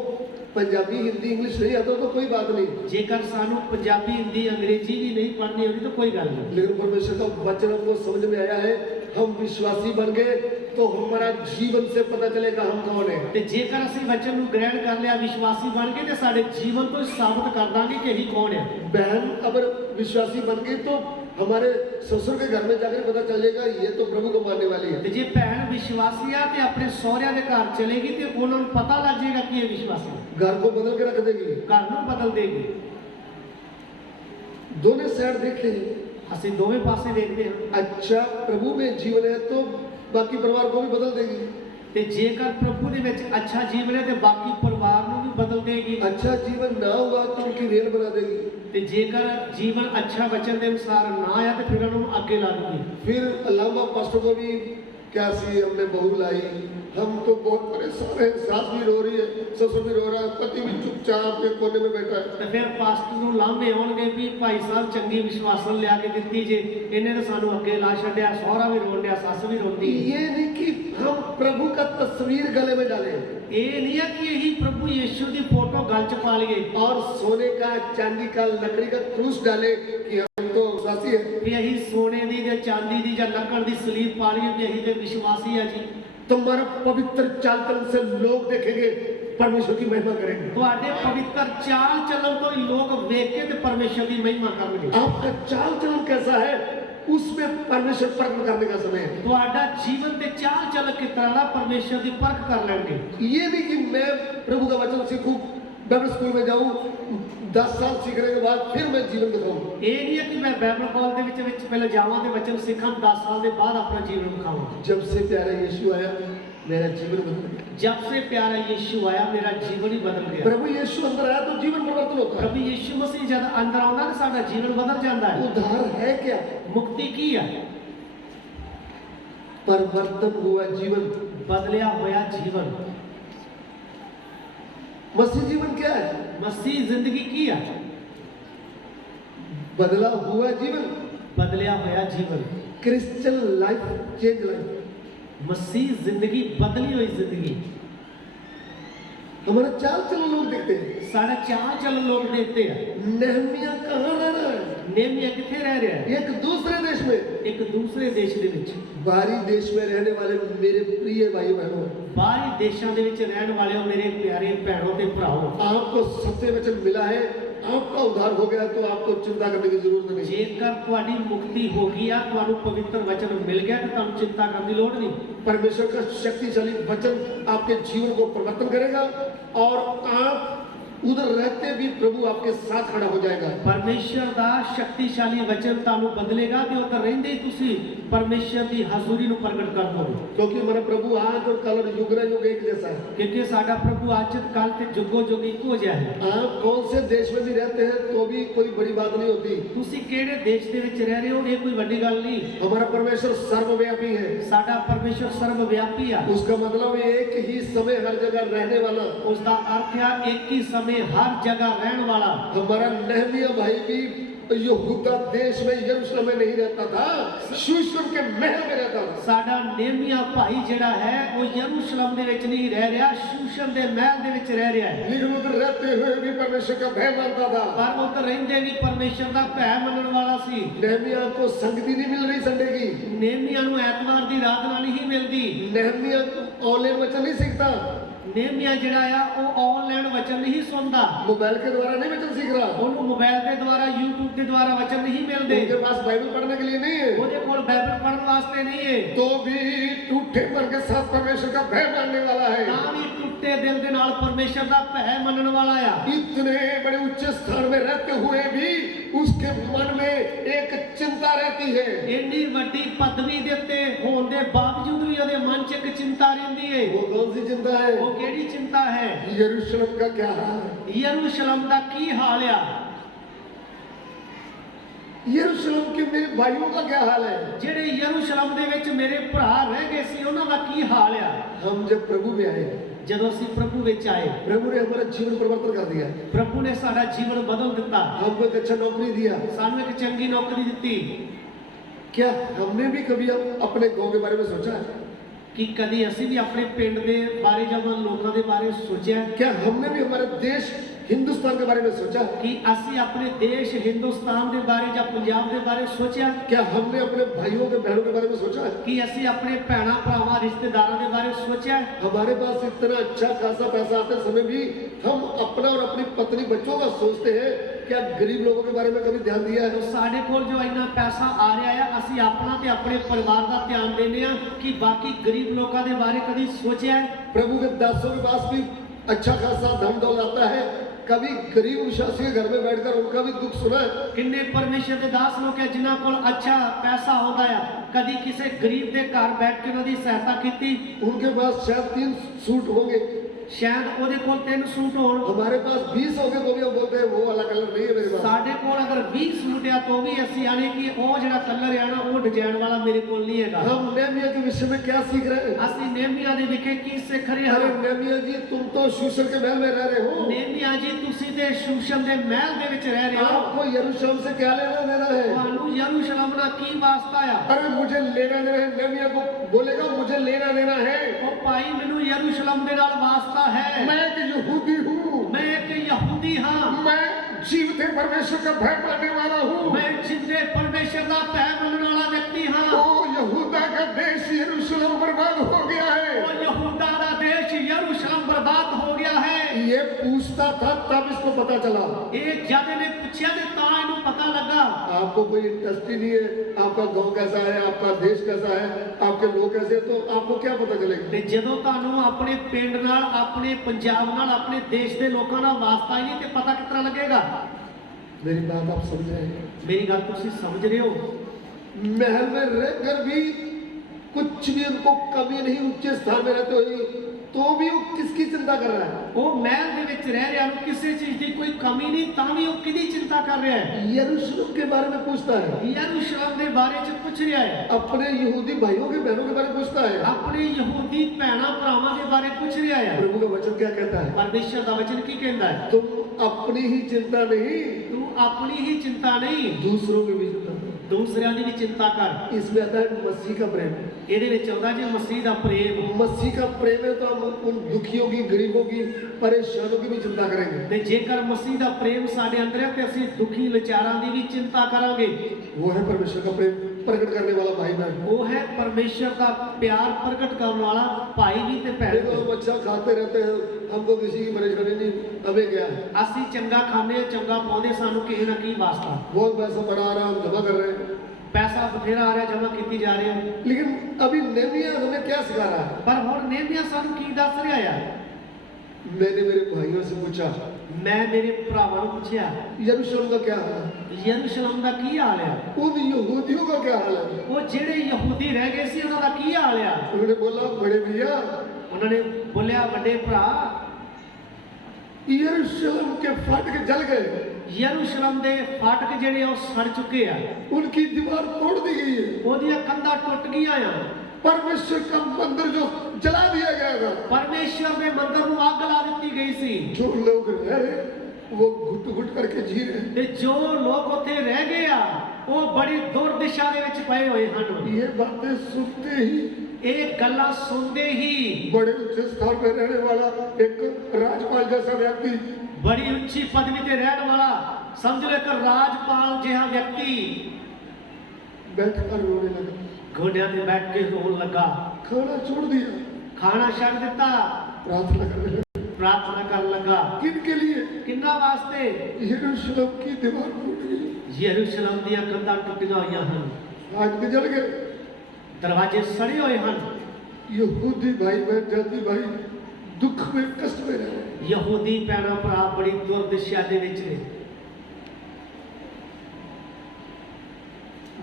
पंजाबी हिंदी इंग्लिश नहीं आता तो कोई बात नहीं, ਜੇਕਰ ਸਾਨੂੰ ਪੰਜਾਬੀ ਹਿੰਦੀ ਅੰਗਰੇਜ਼ੀ ਵੀ ਨਹੀਂ ਪੜ੍ਹਨੀ ਹੋगी तो कोई ਗੱਲ नहीं। लेकिन परमेश्वर का वचन हमको समझ में आया है। हम विश्वासी बन गए तो हमारा जीवन से पता चलेगा हम कौन है। ਤੇ ਜੇਕਰ ਅਸੀਂ ਵਚਨ ਨੂੰ ਗ੍ਰਹਿਣ ਕਰ ਲਿਆ, ਵਿਸ਼ਵਾਸੀ ਬਣ ਗਏ, ਤੇ ਸਾਡੇ ਜੀਵਨ ਤੋਂ ਹੀ ਸਾਬਤ ਕਰ ਦਾਂਗੇ ਕਿ ਅਸੀਂ ਕੌਣ ਹੈ। बहन अगर विश्वासी बन गई तो हमारे ससुर के घर में जाकर पता चलेगा ये तो प्रभु को मानने वाली है। ਤੇ ਜੇ ਭੈਣ ਵਿਸ਼ਵਾਸੀ ਆ ਤੇ ਆਪਣੇ ਸਹੁਰਿਆਂ ਦੇ ਘਰ ਚਲੇਗੀ ਤੇ ਉਹਨਾਂ ਨੂੰ ਪਤਾ ਲੱਗ ਜਾਏਗਾ ਕਿ ਇਹ ਵਿਸ਼ਵਾਸੀ ਹੈ। घर को बदल के रख देगी। ਘਰ ਨੂੰ ਬਦਲ ਦੇਗੀ। दोनों साइड देखते हैं। ਅਸੀਂ ਦੋਵੇਂ ਪਾਸੇ ਦੇਖਦੇ ਹਾਂ। अच्छा प्रभु में जीवन है तो बाकी परिवार को भी बदल देगी। ਤੇ ਜੇਕਰ ਪ੍ਰਭੂ ਦੇ ਵਿੱਚ ਅੱਛਾ ਜੀਵਨ ਹੈ ਤੇ ਬਾਕੀ ਪਰਿਵਾਰ ਨੂੰ ਵੀ ਬਦਲ ਦੇਗੀ। अच्छा जीवन ना हुआ तो उनकी रेल बना देगी। ਤੇ ਜੇਕਰ ਜੀਵਨ ਅੱਛਾ ਵਚਨ ਦੇ ਅਨੁਸਾਰ ਨਾ ਆਇਆ ਤੇ ਫਿਰ ਉਹਨਾਂ ਨੂੰ ਅੱਗੇ ਲਾ ਦੂਗੀ। फिर अलामा पास्टर को भी क्या सी हमने बहू लाई, हम तो बहुत परेशान है, सास भी रो रही है, ससुर भी रो रहा है, पति भी चुपचाप के कोने में बैठा है। ਤੇ ਫਿਰ ਪਾਸਟਰ ਨੂੰ ਲਾਂਭੇ ਆਉਣਗੇ ਵੀ ਭਾਈ ਸਾਹਿਬ ਚੰਗੀ ਵਿਸ਼ਵਾਸਨ ਲਿਆ ਕੇ ਦਿੱਤੀ ਜੇ, ਇਹਨੇ ਤਾਂ ਸਾਨੂੰ ਅੱਗੇ ਲਾ ਛੱਡਿਆ, ਸਹੁਰਾ ਵੀ ਰੋਣ ਡਿਆ, ਸੱਸ ਵੀ ਰੋਂਦੀ। ये नहीं कि हम प्रभु का तस्वीर गले में डालें ਇਹ ਨਹੀਂ ਹੈ ਕਿ ਇਹੀ ਪ੍ਰਭੂ ਯੀਸ਼ੂ ਦੀ ਫੋਟੋ ਗਲ 'ਚ ਪਾ ਲਈਏ और सोने का चांदी का लकड़ी का क्रूस डाले कि हम तो विश्वासी है। ਵੀ ਅਸੀਂ ਸੋਨੇ ਦੀ ਜਾਂ ਚਾਂਦੀ ਦੀ ਜਾਂ ਲੱਕੜ ਦੀ ਸਲੀਬ ਪਾ ਲਈਏ ਵੀ ਅਸੀਂ ਤੇ ਵਿਸ਼ਵਾਸੀ ਆ ਜੀ। तुम्हारा पवित्र चाल चलन से लोग देखेंगे, परमेश्वर की महिमा करेंगे। ਤੁਹਾਡੇ ਪਵਿੱਤਰ ਚਾਲ ਚੱਲਣ ਤੋਂ ਹੀ ਲੋਕ ਵੇਖ ਕੇ ਤੇ ਪਰਮੇਸ਼ਰ ਦੀ ਮਹਿਮਾ ਕਰਨਗੇ। आपका चाल चलन कैसा है उसमें परमेश्वर परख करने का समय है। ਤੁਹਾਡਾ ਜੀਵਨ ਤੇ ਚਾਲ ਚੱਲ ਕਿਸ ਤਰ੍ਹਾਂ ਦਾ ਪਰਮੇਸ਼ਰ ਦੀ ਪਰਖ ਕਰ ਲੈਣਗੇ। ये नहीं कि मैं प्रभु का वचन सीखूं, बाइबल स्कूल में जाऊं, 10 साल सीखने के बाद फिर मैं जीवन दिखाऊं। ਇਹ ਨਹੀਂ ਹੈ ਕਿ ਮੈਂ ਬਾਈਬਲ ਕਾਲ ਦੇ ਵਿੱਚ ਪਹਿਲਾਂ ਜਾਵਾਂ ਤੇ ਵਚਨ ਸਿੱਖਾਂ, 10 ਸਾਲ ਦੇ ਬਾਅਦ ਆਪਣਾ ਜੀਵਨ ਵਿਖਾਵਾਂ। जब से प्यारा यीशु आया मेरा जीवन बदल गया। जब से प्यारा यीशु आया मेरा जीवन ही बदल गया। प्रभु यीशु अंदर आया तो जीवन परिवर्तन होता है। प्रभु यीशु मसीह जब अंदर आਉਂਦਾ ਤਾਂ ਸਾਡਾ ਜੀਵਨ ਬਦਲ ਜਾਂਦਾ ਹੈ। उद्धार है क्या? ਮੁਕਤੀ ਕੀ ਹੈ? परिवर्तन हुआ जीवन। ਬਦਲਿਆ ਹੋਇਆ ਜੀਵਨ। मसीह जीवन क्या है? ਮਸੀਹ ਜ਼ਿੰਦਗੀ ਕੀ ਹੈ? बदला हुआ जीवन। ਬਦਲਿਆ ਹੋਇਆ ਜੀਵਨ। Christian life, change life. मसीह जिंदगी बदली हुई जिंदगी। हमारा चाल चलन लोग देखते हैं। सारा चाल चलन लोग देखते हैं। नेहमिया कहाँ रह रहा है? नेहमिया किथे रह रहा है? एक दूसरे देश में। एक दूसरे देश ਦੇ ਵਿੱਚ। बाहरी देश में रहने वाले मेरे प्रिय भाई बहनों, ਬਾਹਰੀ ਦੇਸ਼ਾਂ ਦੇ ਵਿੱਚ ਰਹਿਣ ਵਾਲਿਓ ਮੇਰੇ ਪਿਆਰੇ ਭੈਣੋ ਤੇ ਭਰਾਓ, आपको सत्य वचन मिला है, आपका उद्धार हो गया तो आपको चिंता करने की जरूरत नहीं। ਜੇਕਰ ਤੁਹਾਡੀ ਮੁਕਤੀ ਹੋ ਗਈ ਆ, ਤੁਹਾਨੂੰ ਪਵਿੱਤਰ ਵਚਨ ਮਿਲ ਗਿਆ ਤਾਂ ਤੁਹਾਨੂੰ ਚਿੰਤਾ ਕਰਨ ਦੀ ਲੋੜ ਨਹੀਂ। परमेश्वर का शक्तिशाली वचन आपके जीवन को परिवर्तन करेगा और आप उधर रहते भी प्रभु आपके साथ खड़ा हो जाएगा। ਪਰਮੇਸ਼ਰ ਦਾ ਸ਼ਕਤੀਸ਼ਾਲੀ ਵਚਨ ਤੁਹਾਨੂੰ ਬਦਲੇਗਾ ਤੇ ਉੱਧਰ ਰਹਿੰਦੇ ਹੀ ਤੁਸੀਂ ਪਰਮੇਸ਼ਰ ਦੀ ਹਜ਼ੂਰੀ ਨੂੰ ਪ੍ਰਗਟ ਕਰ ਦੋਗੇ। क्योंकि हमारा प्रभु आज और कल और युग न युग एक जैसा है। ਕਿਉਂਕਿ ਸਾਡਾ ਪ੍ਰਭੂ ਅੱਜ ਕੱਲ ਤੇ ਜੁਗੋ ਜੁਗ ਇੱਕੋ ਜਿਹਾ ਹੈ। आप कौन से देश में भी रहते हैं तो भी कोई बड़ी बात नहीं होती। ਤੁਸੀਂ ਕਿਹੜੇ ਦੇਸ਼ ਦੇ ਵਿੱਚ ਰਹਿ ਰਹੇ ਹੋ ਇਹ ਕੋਈ ਵੱਡੀ ਗੱਲ ਨਹੀਂ। हमारा परमेश्वर सर्वव्यापी है। ਸਾਡਾ ਪਰਮੇਸ਼ਰ ਸਰਵ ਵਿਆਪੀ ਆ। उसका मतलब एक ही समय हर जगह रहने वाला। ਉਸ ਦਾ ਅਰਥ ਆ ਇੱਕ ਹੀ ਸਮੇਂ ਹਰ ਜਗ੍ਹਾ ਰਹਿਣ ਵਾਲਾ। हमारा नेहमिया भाई भी यहूदा देश में यरूशलेम में नहीं रहता था, शूशन के महल में रहता था। ਸਾਡਾ ਨੇਮੀਆ ਭਾਈ ਜਿਹੜਾ ਹੈ ਉਹ ਯਰੂਸ਼ਲਮ ਦੇ ਵਿੱਚ ਨਹੀਂ ਰਹਿ ਰਿਹਾ, ਸ਼ੂਸ਼ਨ ਦੇ ਮਹਿਲ ਦੇ ਵਿੱਚ ਰਹਿ ਰਿਹਾ ਹੈ। लेकिन उधर रहते हुए भी परमेश्वर का भय मानता था। ਪਰ ਉੱਧਰ ਰਹਿੰਦੇ ਵੀ ਪਰਮੇਸ਼ਰ ਦਾ ਭੈ ਮੰਨਣ ਵਾਲਾ ਸੀ। नेहमिया को संगति नहीं मिल रही संडे की। ਨੇਮੀਆ ਨੂੰ ਐਤਵਾਰ ਦੀ ਆਰਾਧਨਾ ਨਹੀਂ ਮਿਲਦੀ। नेहमिया ऑनलाइन वचन नहीं सीखता, ਨੇਮੀਆ ਜਿਹੜਾ ਆ ਉਹ ਆਨਲਾਈਨ ਵਚਨ ਨਹੀਂ ਸੁਣਦਾ। मोबाइल के द्वारा नहीं वचन सीख रहा। ਉਹਨੂੰ ਮੋਬਾਈਲ ਦੇ ਦੁਆਰਾ YouTube ਦੇ ਦੁਆਰਾ ਵਚਨ ਨਹੀਂ ਮਿਲਦੇ। उनके पास बाइबल पढ़ने के लिए नहीं है, ਉਹਦੇ ਕੋਲ ਬਾਈਬਲ ਪੜ੍ਹਨ ਵਾਸਤੇ ਨਹੀਂ ਹੈ। तो भी टूटे मन के साथ परमेश्वर का भय मानने वाला है। ਤਾਂ ਵੀ ਟੁੱਟੇ ਦਿਲ ਦੇ ਨਾਲ ਪਰਮੇਸ਼ਰ ਦਾ ਭੈ ਮੰਨਣ ਵਾਲਾ ਆ। इतने बड़े उच्च स्थान में रहते हुए भी उसके मन में एक चिंता रहती है। ਇੰਨੀ ਵੱਡੀ ਪਦਵੀ ਦੇ ਉੱਤੇ ਹੋਣ ਦੇ ਬਾਵਜੂਦ ਵੀ ਉਹਦੇ ਮਨ 'ਚ ਇੱਕ ਚਿੰਤਾ ਰਹਿੰਦੀ ਹੈ। वो कौन सी चिंता है? ਉਹ ਕਿਹੜੀ ਚਿੰਤਾ ਹੈ? यरूशलेम का क्या हाल है? ਯਰੂਸ਼ਲਮ ਦਾ ਕੀ ਹਾਲ ਆ? यरूशलेम के मेरे भाइयों का क्या हाल है? ਜਿਹੜੇ ਯਰੂਸ਼ਲਮ ਦੇ ਵਿੱਚ ਮੇਰੇ ਭਰਾ ਰਹਿ ਗਏ ਸੀ ਉਹਨਾਂ ਦਾ ਕੀ ਹਾਲ ਆ? हम जब प्रभु में आए, ਜਦੋਂ ਅਸੀਂ ਪ੍ਰਭੂ ਵਿੱਚ ਆਏ, प्रभु ने हमारा जीवन परिवर्तन कर दिया। ਪ੍ਰਭੂ ਨੇ ਸਾਡਾ ਜੀਵਨ ਬਦਲ ਦਿੱਤਾ। हमको एक अच्छा नौकरी दिया। ਸਾਨੂੰ ਇੱਕ ਚੰਗੀ ਨੌਕਰੀ ਦਿੱਤੀ। क्या हमने भी कभी अपने गांव के बारे में सोचा है? ਕਿ ਕਦੀ ਅਸੀਂ ਵੀ ਆਪਣੇ ਪਿੰਡ ਦੇ ਬਾਰੇ ਜਾਂ ਉਹਨਾਂ ਲੋਕਾਂ ਦੇ ਬਾਰੇ ਸੋਚਿਆ? क्या हमने भी हमारे देश हिंदुस्तान के बारे में सोचा? कि ਅਸੀਂ ਆਪਣੇ ਦੇਸ਼ ਹਿੰਦੁਸਤਾਨ ਦੇ ਬਾਰੇ ਜਾਂ ਪੰਜਾਬ ਦੇ ਬਾਰੇ ਸੋਚਿਆ? क्या हमने अपने भाइयों के बहनों के बारे में सोचा है? कि ਅਸੀਂ ਆਪਣੇ ਭੈਣਾਂ ਭਰਾਵਾਂ ਰਿਸ਼ਤੇਦਾਰਾਂ ਦੇ ਬਾਰੇ ਸੋਚਿਆ? हमारे पास इतना अच्छा खासा पैसा आते समय भी हम अपना और अपनी पत्नी बच्चों का सोचते हैं। क्या गरीब लोगों के बारे में कभी ध्यान दिया है? ਸਾਡੇ ਕੋਲ ਜੋ ਇੰਨਾ ਪੈਸਾ ਆ ਰਿਹਾ ਆ, ਅਸੀਂ ਆਪਣਾ ਤੇ ਆਪਣੇ ਪਰਿਵਾਰ ਦਾ ਧਿਆਨ ਦਿੰਦੇ ਆ ਕਿ ਬਾਕੀ ਗਰੀਬ ਲੋਕਾਂ ਦੇ ਬਾਰੇ ਕਦੀ ਸੋਚਿਆ ਹੈ? प्रभु के दासों के पास भी अच्छा खासा धन दौलत आता है, कभी गरीब विश्वासी के घर में बैठकर उनका भी दुख सुना है? ਕਿੰਨੇ ਪਰਮੇਸ਼ਰ ਦੇ ਦਾਸ ਲੋਕ ਹੈ ਜਿਨ੍ਹਾਂ ਕੋਲ ਅੱਛਾ ਪੈਸਾ ਹੁੰਦਾ ਆ, ਕਦੀ ਕਿਸੇ ਗਰੀਬ ਦੇ ਘਰ ਬੈਠ ਕੇ ਉਹਨਾਂ ਦੀ ਸਹਾਇਤਾ ਕੀਤੀ? उनके पास शायद 3 सूट होंगे, ਸ਼ਾਇਦ ਉਹਦੇ ਕੋਲ 3 ਸੂਟ ਹੋਣ। हमारे पास 20 होंगे तो भी हम बोलते हैं वो वाला कलर नहीं है मेरे पास। ਸਾਡੇ ਕੋਲ ਅਗਰ 20 ਸੂਟ ਆ ਤਾਂ ਵੀ ਅਸੀਂ ਆਨੇ ਕਿ ਉਹ ਜਿਹੜਾ ਕਲਰ ਆ ਨਾ ਉਹ ਡਿਜ਼ਾਈਨ वाला ਮੇਰੇ ਕੋਲ ਨਹੀਂ ਹੈਗਾ। हम नेहमिया के विषय में क्या सीख रहे हैं? ਅਸੀਂ ਨੇਮੀਆ ਦੇ ਵਿਖੇ ਕੀ ਸਿੱਖ ਰਹੇ अरे ਹਾਂ? नेहमिया जी, तुम तो शूशन के महल में रह रहे हो, ਨੇਮੀਆ ਜੀ ਤੁਸੀਂ ਤੇ ਸ਼ੂਸ਼ਨ ਦੇ ਮਹਿਲ ਦੇ ਵਿੱਚ ਰਹਿ ਰਹੇ ਹੋ, आपको यरूशलेम से क्या लेना देना है? ਤੁਹਾਨੂੰ ਯਰੂਸ਼ਲਮ ਨਾਲ ਕੀ ਵਾਸਤਾ ਆ? अरे मुझे लेना देना है। नेहमिया को बोलेगा मुझे लेना देना है। ਉਹ ਭਾਈ ਮੈਨੂੰ ਯਰੂਸ਼ਲਮ ਦੇ ਨਾਲ ਵਾਸਤਾ ਹੈ। मैं एक यहूदी हूँ, मैं एक यहूदी हाँ, मैं जीवित परमेश्वर का भय मानने वाला हूँ। मैं जिंदे परमेश्वर का भय मनने वाला व्यक्ति हाँ। ओ यहूदा का देश यरूशलेम बर्बाद हो गया है। वो यहूदा का देश यरूशलेम बर्बाद हो गया है। ये पूछता था तब इसको पता चला। एक जज ने पूछा तो ता इन्हें पता लगा। आपको कोई इंटरेस्ट ही नहीं है, आपका गांव कैसा है, आपका देश कैसा है, आपके लोग कैसे हैं, तो आपको क्या पता चलेगा? ਤੇ ਜਦੋਂ ਤੁਹਾਨੂੰ ਆਪਣੇ ਪਿੰਡ ਨਾਲ, ਆਪਣੇ ਪੰਜਾਬ ਨਾਲ, ਆਪਣੇ ਦੇਸ਼ ਦੇ ਲੋਕਾਂ ਨਾਲ ਵਾਸਤਾ ਹੀ ਨਹੀਂ ਤੇ ਪਤਾ ਕਿਸ ਤਰ੍ਹਾਂ ਲੱਗੇਗਾ? मेरी बात आप समझ रहे हैं? ਮੇਰੀ ਗੱਲ ਤੁਸੀਂ ਸਮਝ ਰਹੇ ਹੋ? महल में रहकर भी कुछ भी उनको कमी नहीं, ऊंचे स्थान में रहते हुए तो भी वो किसकी चिंता कर रहा है? ਉਹ ਮਹਿਲ ਦੇ ਵਿੱਚ ਰਹਿ ਰਿਹਾ ਨੂੰ ਕਿਸੇ ਚੀਜ਼ ਦੀ ਕੋਈ ਕਮੀ ਨਹੀਂ, ਤਾਂ ਵੀ ਉਹ ਕਿਹਦੀ ਚਿੰਤਾ ਕਰ ਰਿਹਾ ਹੈ? यरूशलेम के बारे में पूछता है, ਯਰੂਸ਼ਲਮ ਦੇ ਬਾਰੇ ਚ ਪੁੱਛ ਰਿਹਾ ਹੈ, अपने यहूदी भाइयों के बहनों के बारे में पूछता है। ਆਪਣੇ ਯਹੂਦੀ ਭੈਣਾਂ ਭਰਾਵਾਂ ਦੇ ਬਾਰੇ ਪੁੱਛ ਰਿਹਾ ਹੈ। प्रभु का वचन क्या कहता है? ਪਰਮੇਸ਼ਰ ਦਾ ਵਚਨ ਕੀ ਕਹਿੰਦਾ ਹੈ? तुम अपनी ही चिंता नहीं, ਤੂੰ ਆਪਣੀ ਹੀ ਚਿੰਤਾ ਨਹੀਂ, दूसरों की भी चिंता करो। ਦੂਸਰਿਆਂ ਦੀ ਵੀ ਚਿੰਤਾ ਕਰ। इसमें आता है मसीह का प्रेम। ਇਹਦੇ ਵਿੱਚ ਆਉਂਦਾ ਜੇ ਮਸੀਹ ਦਾ ਪ੍ਰੇਮ। मसीह का प्रेम है तो हम उन दुखियों की, गरीबों की, परेशानों की भी चिंता करेंगे। ਤੇ ਜੇਕਰ ਮਸੀਹ ਦਾ ਪ੍ਰੇਮ ਸਾਡੇ ਅੰਦਰ ਹੈ ਤੇ ਅਸੀਂ ਦੁਖੀ ਵਿਚਾਰਾਂ ਦੀ ਵੀ ਚਿੰਤਾ ਕਰਾਂਗੇ। वो है परमेश्वर का प्रेम प्रकट करने वाला भाई बहन। ਉਹ ਹੈ ਪਰਮੇਸ਼ਰ ਦਾ ਪਿਆਰ ਪ੍ਰਗਟ ਕਰਨ ਵਾਲਾ ਭਾਈ ਵੀ ਤੇ ਭੈਣ देखो ਵੀ। हम अच्छा खाते रहते हैं, हमको किसी की परेशानी नहीं, हमें क्या है? ਅਸੀਂ ਚੰਗਾ ਖਾਂਦੇ ਚੰਗਾ ਪਾਉਂਦੇ, ਸਾਨੂੰ ਕਿਸੇ ਨਾ ਕੀ ਵਾਸਤਾ। बहुत पैसा बड़ा आ रहा है, हम जमा कर रहे हैं। ਪੈਸਾ ਬਥੇਰਾ ਆ ਰਿਹਾ, ਜਮ੍ਹਾਂ ਕੀਤੀ ਜਾ ਰਹੇ ਹੋ। लेकिन अभी नेहमिया हमें क्या सिखा रहा है? ਪਰ ਹੁਣ ਨੇਮੀਆ ਸਾਨੂੰ ਕੀ ਦੱਸ ਰਿਹਾ ਆ? मैंने मेरे भाइयों से पूछा, ਮੈਂ ਮੇਰੇ ਭਰਾਵਾਂ ਨੂੰ ਪੁੱਛਿਆ यरूशलेम का क्या हाल है? ਯਰੂਸ਼ਲਮ ਦਾ ਕੀ ਹਾਲ ਆ? उन यहूदियों का क्या हाल है? ਉਹ ਜਿਹੜੇ ਯਹੂਦੀ ਰਹਿ ਗਏ ਸੀ ਉਹਨਾਂ ਦਾ ਕੀ ਹਾਲ ਆ? उन्होंने बोला, बड़े भैया, ਉਹਨਾਂ ਨੇ ਬੋਲਿਆ ਵੱਡੇ ਭਰਾ, यरूशलेम के फाटक जल गए, ਯਰੂਸ਼ਲਮ ਦੇ ਫਾਟਕ ਜਿਹੜੇ ਆ ਉਹ ਸੜ ਚੁੱਕੇ ਆ, उनकी दीवार तोड़ दी गई है, ਉਹਦੀਆਂ ਕੰਧਾਂ ਟੁੱਟ ਗਈਆਂ ਆ, परमेश्वर का मंदिर जो जला दिया गया था, ਪਰਮੇਸ਼ਰ ਦੇ ਮੰਦਰ ਨੂੰ ਅੱਗ ਲਾ ਦਿੱਤੀ ਗਈ ਸੀ, जो लोग रह रहे वो घुट घुट करके जी रहे हैं। ਤੇ ਜੋ ਲੋਕ ਉੱਥੇ ਰਹਿ ਗਏ ਆ ਉਹ ਬੜੀ ਦੁਰਦਸ਼ਾ ਦੇ ਵਿੱਚ ਪਏ ਹੋਏ ਹਨ। ये बातें सुनते ही ਇਹ ਗੱਲਾਂ ਸੁਣਦੇ ਹੀ बड़े ऊंचे स्थान पर रहने वाला एक राजपाल जैसा व्यक्ति ਬੜੀ ਉੱਚੀ ਪਦਵੀ ਤੇ ਰਹਿਣ ਵਾਲਾ, ਸਮਝ ਲਓ ਇੱਕ ਰਾਜਪਾਲ ਜਿਹਾ ਵਿਅਕਤੀ बैठकर रोने लगा, ਗੋਡਿਆਂ ਤੇ ਬੈਠ ਕੇ ਰੋਣ ਲੱਗਾ, खाना छोड़ दिया, ਖਾਣਾ ਛੱਡ ਦਿੱਤਾ, प्रार्थना करने लगा। ਪ੍ਰਾਰਥਨਾ ਕਰਨ ਲੱਗਾ। किन के लिए? ਕਿੰਨਾ वास्ते? यरूशलेम की दीवार टूट गई, ਯਰੂਸ਼ਲਮ ਦੀਆਂ ਕੰਧਾਂ ਟੁੱਟੀਆਂ ਹੋਈਆਂ ਹਨ, आग जल गए, ਦਰਵਾਜ਼ੇ ਸੜੇ ਹੋਏ ਹਨ। यहूदी भाई बहन जाति भाई दुख में कष्ट में रहे। ਯਹੂਦੀ ਭੈਣਾਂ ਭਰਾ ਬੜੀ ਦੁਰਦਸ਼ਾ ਦੇ ਵਿੱਚ ਨੇ।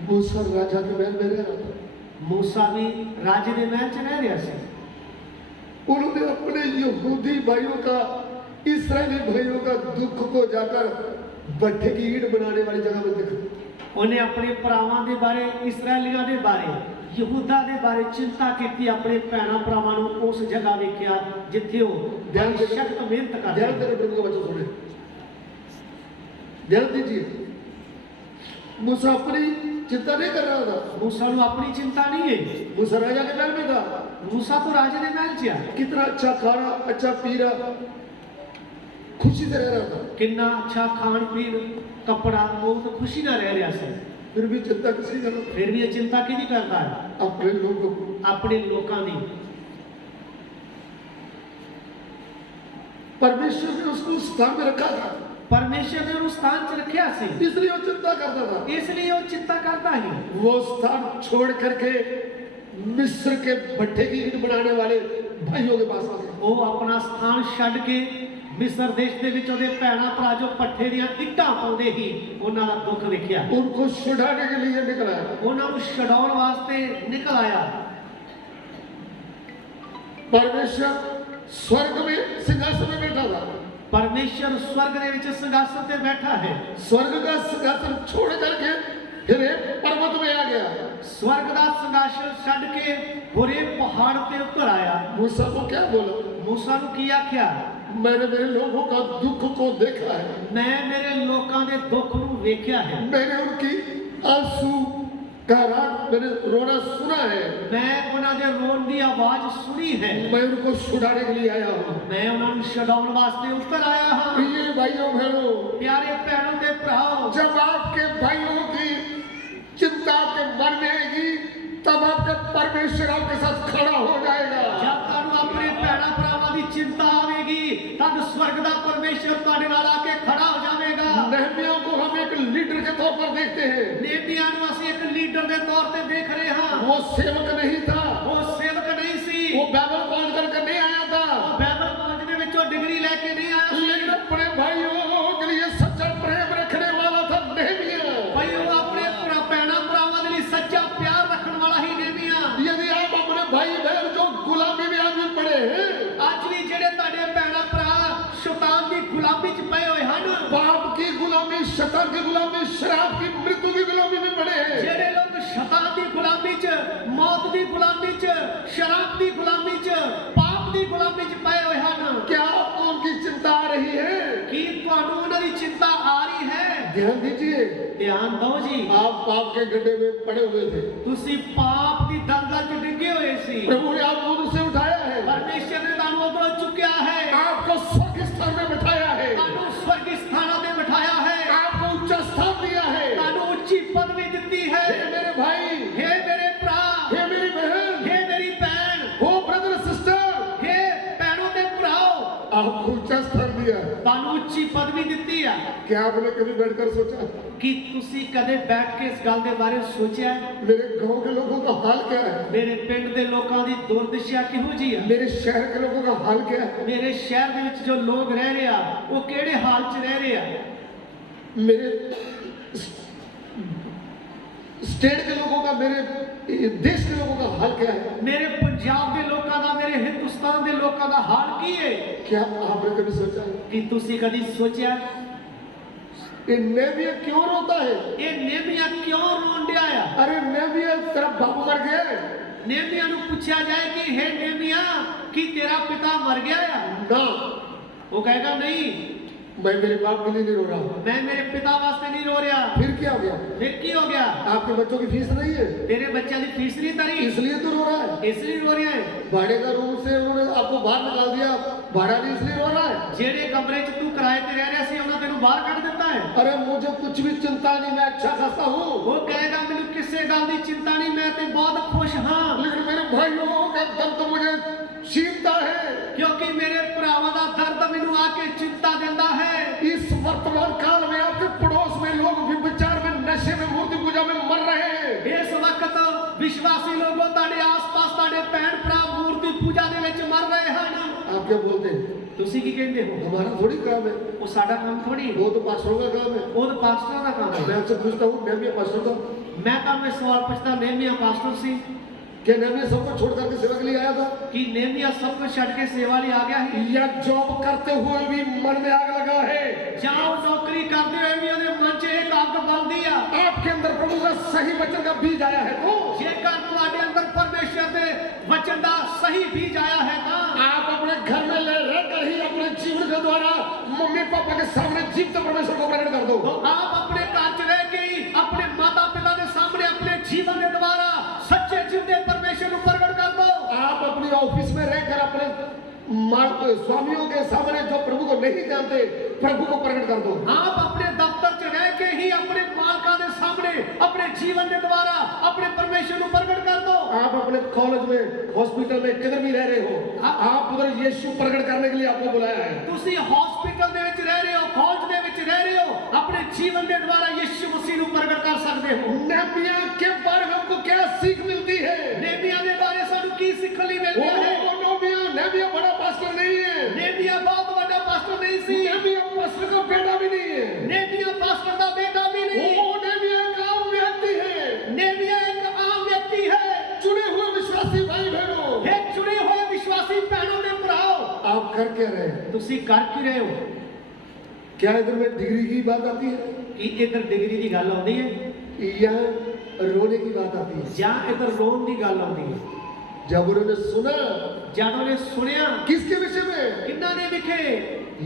मूसा राजा के महल में रह रहा था, मूसा भी राजे ਦੇ ਮਹਿਲ 'ਚ ਰਹਿ ਰਿਹਾ ਸੀ। उन्होंने अपने यहूदी भाइयों का, इस्राएली भाइयों का दुख को जाकर भट्ठे की ईंट बनाने वाली जगह में देखा। ਉਹਨੇ ਆਪਣੇ ਭਰਾਵਾਂ ਦੇ ਬਾਰੇ, ਇਸਰਾਏਲੀਆਂ ਦੇ ਬਾਰੇ, ਯਹੂਦਾ ਦੇ ਬਾਰੇ ਚਿੰਤਾ ਕੀਤੀ। ਆਪਣੇ ਭੈਣਾਂ ਭਰਾਵਾਂ ਨੂੰ ਉਸ ਜਗ੍ਹਾ ਵੇਖਿਆ ਜਿੱਥੇ ਉਹ ਬੜੀ ਸਖਤ ਮਿਹਨਤ ਕਰਦੇ ध्यान देना, प्रभु का वचन सुने, ध्यान दीजिए। मूसा अपनी चिंता नहीं कर रहा था, मूसा ਨੂੰ ਆਪਣੀ ਚਿੰਤਾ ਨਹੀਂ ਹੈ। मूसा राजा के महल में था, मूसा तो राजे ਦੇ ਮਹਿਲ 'ਚ ਆ। कितना अच्छा खाना, अच्छा पी रहा, खुशी से रह रहा था, कितना अच्छा खान पीन कपड़ा, वो तो खुशी ना रह रहा सी। फिर भी चिंता किसी का नहीं, फिर भी ये चिंता किहदी करता है? अपने लोगों को। अपने लोकां दी। परमेश्वर ने उसको उस स्थान में रखा था, परमेश्वर ने उस स्थान च रखिया सी, इसलिए वो चिंता करता था। इसलिए वो चिंता करता ही। वो स्थान छोड़ करके मिस्र के भट्ठे की ईंट बनाने वाले भाइयों के पास आ गया। वो अपना स्थान छड्ड के मिस्र देश ਦੇ ਵਿੱਚ ਉਹਦੇ ਭੈਣਾ ਭਰਾ ਜੋ ਪੱਠੇ ਦੀਆਂ ਇੱਟਾਂ ਪਾਉਂਦੇ ਹੀ ਉਹਨਾਂ ਦਾ ਦੁੱਖ ਵੇਖਿਆ। उनको छुड़ाने के लिए निकला है। ਉਹਨਾਂ ਨੂੰ ਛਡਾਉਣ ਵਾਸਤੇ ਨਿਕਲ ਆਇਆ। परमेश्वर स्वर्ग में सिंहासन में बैठा था, परमेश्वर स्वर्ग ਦੇ ਵਿੱਚ ਸਿੰਘਾਸਨ ਤੇ ਬੈਠਾ ਹੈ। स्वर्ग का सिंहासन छोड़ करके फिर एक पर्वत में आ गया। स्वर्ग ਦਾ ਸਿੰਘਾਸਨ ਛੱਡ ਕੇ ਹੋਰੇ ਪਹਾੜ ਤੇ ਉੱਤਰ ਆਇਆ। मूसा को क्या बोला? मूसा ਨੂੰ ਕੀ ਆਖਿਆ? मैंने मेरे लोगों का दुख को देखा है, ਮੈਂ ਮੇਰੇ ਲੋਕਾਂ ਦੇ ਦੁੱਖ ਨੂੰ ਵੇਖਿਆ ਹੈ। मैंने उनकी आंसू का राग, मैंने रोना सुना है, ਮੈਂ ਉਹਨਾਂ ਦੇ ਰੋਣ ਦੀ ਆਵਾਜ਼ ਸੁਣੀ ਹੈ। मैं उनको छुड़ाने के लिए आया हूँ। ਮੈਂ ਉਹਨਾਂ ਨੂੰ ਛਡਾਉਣ ਵਾਸਤੇ ਉੱਤਰ ਆਇਆ ਹਾਂ। प्रिय भाइयों बहनों, प्यारे भैनों ते भराओ, जब आपके भाइयों की चिंता आपके मन में आएगी, तब आपका परमेश्वर आपके साथ खड़ा हो जाएगा। जब ਤੁਹਾਨੂੰ ਆਪਣੇ ਭੈਣਾਂ ਭਰਾਵਾਂ ਦੀ ਚਿੰਤਾ ਆਵੇਗੀ, ਤਦ स्वर्ग ਦਾ ਪਰਮੇਸ਼ਰ ਤੁਹਾਡੇ ਨਾਲ ਆ ਕੇ ਖੜਾ ਹੋ ਜਾਵੇਗਾ। नहमियों को हम एक लीडर के तौर पर देखते हैं। ਨੇਬੀਆਂ ਨੂੰ ਅਸੀਂ ਇੱਕ ਲੀਡਰ ਦੇ ਤੌਰ ਤੇ ਦੇਖ ਰਹੇ ਹਾਂ। वो सेवक नहीं था, ਉਹ ਸੇਵਕ ਨਹੀਂ ਸੀ, वो बाइबल कॉलेज करके नहीं आया था, ਉਹ ਬਾਈਬਲ ਕਾਲਜ ਦੇ ਵਿੱਚੋਂ ਡਿਗਰੀ ਲੈ ਕੇ ਨਹੀਂ ਆਇਆ ਸੀ। लेकिन अपने भाइयों के लिए सच्चा प्रेम रखने वाला था नहमिया। ਭਾਈ ਉਹ ਆਪਣੇ ਭੈਣਾਂ ਭਰਾਵਾਂ ਦੇ ਲਈ ਸੱਚਾ ਪਿਆਰ ਰੱਖਣ ਵਾਲਾ ਹੀ ਨੇਬੀਆਂ। यदि आप अपने भाई बहन जो गुलामी में आज भी पड़े हैं, ਅੱਜ ਵੀ ਜਿਹੜੇ ਤੁਹਾਡੇ ਭੈਣਾਂ ਭਰਾ ਸ਼ੈਤਾਨ ਦੀ ਗੁਲਾਮੀ 'ਚ ਪਏ ਹੋਏ ਹਨ, पाप की गुलामी, शैतान की गुलामी, शराब की, मृत्यु की गुलामी में पड़े हैं, ਜਿਹੜੇ ਲੋਕ ਸ਼ੈਤਾਨ ਦੀ ਗੁਲਾਮੀ 'ਚ, ਮੌਤ ਦੀ ਗੁਲਾਮੀ 'ਚ, ਸ਼ਰਾਬ ਦੀ ਗੁਲਾਮੀ 'ਚ, ਪਾਪ ਦੀ ਗੁਲਾਮੀ 'ਚ ਪਏ ਹੋਏ ਹਨ, क्या आपको उनकी चिंता आ रही है? ਕੀ ਤੁਹਾਨੂੰ ਉਹਨਾਂ ਦੀ ਚਿੰਤਾ ਆ ਰਹੀ ਹੈ? ध्यान दीजिए, ਧਿਆਨ ਦਿਓ ਜੀ, आप पाप के गड्ढे में पड़े हुए थे, ਤੁਸੀਂ ਪਾਪ ਦੀ ਦਲਦਲ 'ਚ ਡਿੱਗੇ ਹੋਏ ਸੀ। प्रभु ने आपको उनसे उठाया है, ਪਰਮੇਸ਼ਰ ਨੇ ਤੁਹਾਨੂੰ ਉਧਰੋਂ ਚੁੱਕਿਆ ਹੈ, आपको स्वर्ग स्थान में बिठाया है, ਤੁਹਾਨੂੰ ਸਵਰਗੀ ਸਥਾਨਾਂ ਤੇ ਬਿਠਾਇਆ ਹੈ, आपको उच्च स्थान दिया है। ਤੁਹਾਨੂੰ ਉੱਚੀ ਪਦਵੀ ਦਿੱਤੀ ਹੈ। हे मेरे भाई, हे ਮੇਰੇ ਭਰਾ, हे मेरी बहन, हे ਮੇਰੀ ਭੈਣ, हो ब्रदर सिस्टर, हे ਭੈਣੋ ਤੇ ਭਰਾਓ, आपको उच्च स्थान दिया। ਤੁਹਾਨੂੰ ਉੱਚੀ ਪਦਵੀ ਦਿੱਤੀ ਆ। क्या आपने कभी बैठकर सोचा ਕੀ ਤੁਸੀਂ ਕਦੇ ਬੈਠ ਕੇ ਇਸ ਗੱਲ ਦੇ ਬਾਰੇ ਸੋਚਿਆ ਹੈ? मेरे गांव के लोगों का हाल क्या है, ਮੇਰੇ ਪਿੰਡ ਦੇ ਲੋਕਾਂ ਦੀ ਦੁਰਦਸ਼ਾ ਕਿਹੋ ਜੀ ਆ? मेरे शहर के लोगों का हाल क्या है, ਮੇਰੇ ਸ਼ਹਿਰ ਦੇ ਵਿੱਚ ਜੋ ਲੋਕ ਰਹਿ ਰਹੇ ਆ, ਉਹ ਕਿਹੜੇ ਹਾਲ 'ਚ ਰਹਿ ਰਹੇ ਆ? मेरे स्टेट के लोगों का, मेरे देश के लोगों का हाल क्या है? ਮੇਰੇ ਪੰਜਾਬ ਦੇ ਲੋਕਾਂ ਦਾ, ਮੇਰੇ ਹਿੰਦੁਸਤਾਨ ਦੇ ਲੋਕਾਂ ਦਾ ਹਾਲ ਕੀ ਹੈ? क्या आपने कभी सोचा है? ਕੀ ਤੁਸੀਂ ਕਦੀ ਸੋਚਿਆ ये नेबिया क्यों रोता है? ਇਹ ਨੇਮੀਆ ਕਿਉਂ ਰੋਣ ਡਿਆ ਆ? अरे नेबिया तेरा बाप मर गया है। ਨੇਮੀਆ ਨੂੰ ਪੁੱਛਿਆ ਜਾਏ ਕਿ हे ਨੇਮੀਆ, ਕੀ ਤੇਰਾ ਪਿਤਾ ਮਰ ਗਿਆ ਆ? ना, ਉਹ ਕਹੇਗਾ ਨਹੀਂ, मैं मेरे बाप के लिए नहीं रो रहा। ਮੈਂ ਮੇਰੇ ਪਿਤਾ ਵਾਸਤੇ ਨਹੀਂ ਰੋ ਰਿਹਾ। फिर क्या हो गया? ਫਿਰ ਕੀ ਹੋ ਗਿਆ? आपके बच्चों की फीस नहीं है, ਤੇਰੇ ਬੱਚਿਆਂ ਦੀ ਫੀਸ ਨਹੀਂ ਤਰੀ, इसलिए तो रो रहा है। ਇਸ ਲਈ ਰੋ ਰਿਹਾ ਹੈ। भाड़े का रूम से उन्होंने आपको बाहर निकाल दिया, भाड़ा नहीं इसलिए रो रहा है। ਜਿਹੜੇ ਕਮਰੇ 'ਚ ਤੂੰ ਕਿਰਾਏ ਤੇ ਰਹਿ ਰਿਹਾ ਸੀ, ਉਹਨਾਂ ਤੈਨੂੰ ਬਾਹਰ ਕੱਢ ਦਿੱਤਾ ਹੈ। अरे मुझे कुछ भी चिंता नहीं, मैं अच्छा खासा हूँ। ਉਹ ਕਹੇਗਾ ਮੈਨੂੰ ਕਿਸੇ ਗੱਲ ਦੀ ਚਿੰਤਾ ਨਹੀਂ, ਮੈਂ ਤੇ ਬਹੁਤ ਖੁਸ਼ ਹਾਂ, लेकिन मेरे भाइयों का दर्द तो मुझे छीनता है। ਕਿਉਂਕਿ ਮੇਰੇ ਭਰਾਵਾਂ ਦਾ ਦਰਦ ਮੈਨੂੰ ਆ ਕੇ ਚਿੰਤਾ ਦਿੰਦਾ ਹੈ। इस वर्तमान काल में आपके पड़ोस में लोग विचार में, नशे में, मूर्ति पूजा में मर रहे हैं। ਇਸ ਵਕਤ ਵਿਸ਼ਵਾਸੀ ਲੋਗੋ ਤੁਹਾਡੇ ਆਸ-ਪਾਸ, ਤੁਹਾਡੇ ਭੈਣ ਭਰਾ ਮੂਰਤੀ ਪੂਜਾ ਦੇ ਵਿੱਚ ਮਰ ਰਹੇ ਹਨ। आप क्या बोलते हैं? ਤੁਸੀਂ ਕੀ ਕਹਿੰਦੇ ਹੋ? हमारा थोड़ी काम है, ਉਹ ਸਾਡਾ ਕੰਮ ਥੋੜੀ, वो तो पास्टरों का काम है। ਉਹ ਤਾਂ ਪਾਸਟਰਾਂ ਦਾ ਕੰਮ मैं ਹੈ। आपसे पूछता हूँ, मैं भी पास्टर था, ਮੈਂ ਤੁਹਾਨੂੰ ਇਹ ਸਵਾਲ ਪੁੱਛਦਾ, ਨੇਮੀਆ ਪਾਸਟਰ ਸੀ? क्या नहमिया सबको छोड़ करके सेवा के लिए आया था? ਕਿ ਨੇਮੀਆ ਸਭ ਕੁਝ ਛੱਡ ਕੇ ਸੇਵਾ ਲਈ ਆ ਗਿਆ ਸੀ? या जॉब करते हुए भी मन में आग लगा है? ਜਾਂ ਉਹ ਨੌਕਰੀ ਕਰਦੇ ਹੋਏ ਵੀ ਉਹਦੇ ਮਨ 'ਚ ਇੱਕ ਅੱਗ ਬਲਦੀ ਆ? आपके अंदर प्रभु का सही वचन का बीज आया है तो ਜੇਕਰ ਤੁਹਾਡੇ ਅੰਦਰ ਪਰਮੇਸ਼ਰ ਦੇ ਵਚਨ ਦਾ ਸਹੀ ਬੀਜ ਆਇਆ ਹੈ ਤਾਂ आप अपने घर में रहकर ही अपने जीवन के द्वारा मम्मी पापा के सामने जीवित परमेश्वर को प्रकट कर दो। ਆਪ ਆਪਣੇ ਘਰ 'ਚ ਰਹਿ ਕੇ ਹੀ ਆਪਣੇ ਮਾਤਾ ਪਿਤਾ ਦੇ ਸਾਹਮਣੇ ਆਪਣੇ ਜੀਵਨ ਦੇ ਦੁਆਰਾ ਸੱਚੇ ਜਿਉਂਦੇ ਪਰਮੇਸ਼ਰ ਨੂੰ ਪ੍ਰਗਟ ਕਰ ਦੋ। आप अपनी ऑफिस में रहकर अपने स्वामियों के सामने जो प्रभु को नहीं जानते, प्रभु को प्रकट कर दो। आप अपने दफ्तर च रह के ही अपने मालका के सामने अपने जीवन के द्वारा अपने परमेश्वर को प्रकट कर दो। आप अपने कॉलेज में, हॉस्पिटल में किधर भी रह रहे हो, आप उधर यीशु प्रकट करने के लिए आपको बुलाया है। तुसी हॉस्पिटल दे विच रह रहे हो, कॉलेज दे विच रह रहे हो, अपने जीवन के द्वारा यीशु मसीह को प्रकट कर सकते हो। नेहमिया के बारे में हमको क्या सीख मिलती है? नेहमिया के बारे सानू की सिखली मिलती है? नेहमिया बड़ा पास्टर नहीं है। नेहमिया बहुत बड़ा पास्टर नहीं सी। नेहमिया पास्टर का बेटा भी नहीं है। नेहमिया पास्टर का बेटा भी नहीं। नेहमिया एक आम व्यक्ति है। नेहमिया एक आम व्यक्ति है। चुने हुए विश्वासी भाई बहनों, हे चुने हुए विश्वासी बहनों ने भराओ, आप कर क्या रहे हैं? तुसी कर की रहे हो? क्या इधर में डिग्री की बात आती है कि इधर डिग्री की गल आती है या रोने की बात आती है? या इधर रोन की गल आती है? जब उन्होंने सुना, जब उन्होंने सुनिया किसके विषय में? किन्ना ने लिखे?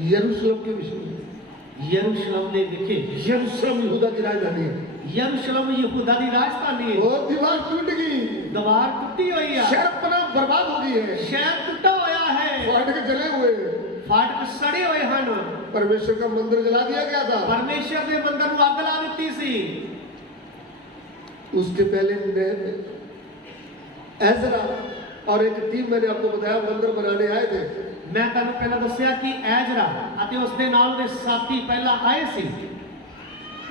यरूशलेम के विषय में। यरूशलेम ने लिखे। यरूशलेम यहूदा की राजधानी है। यरूशलेम यहूदा की राजधानी है। वो दीवार टूट गई, दीवार टूटी हुई है, शहर अपना बर्बाद हो गई है, शहर टूटा होया है, फाटक जले हुए, फाटक सड़े हुए हैं। परमेश्वर का मंदिर जला दिया गया था। परमेश्वर ने मंदिर को आग ला दी सी। उसके पहले एजरा और एक टीम, मैंने आपको बताया, मंदिर बनाने आए थे। मैं तुहानू पहला दस्या कि एजरा अते उसदे नाल दे साथी पहला आए सी।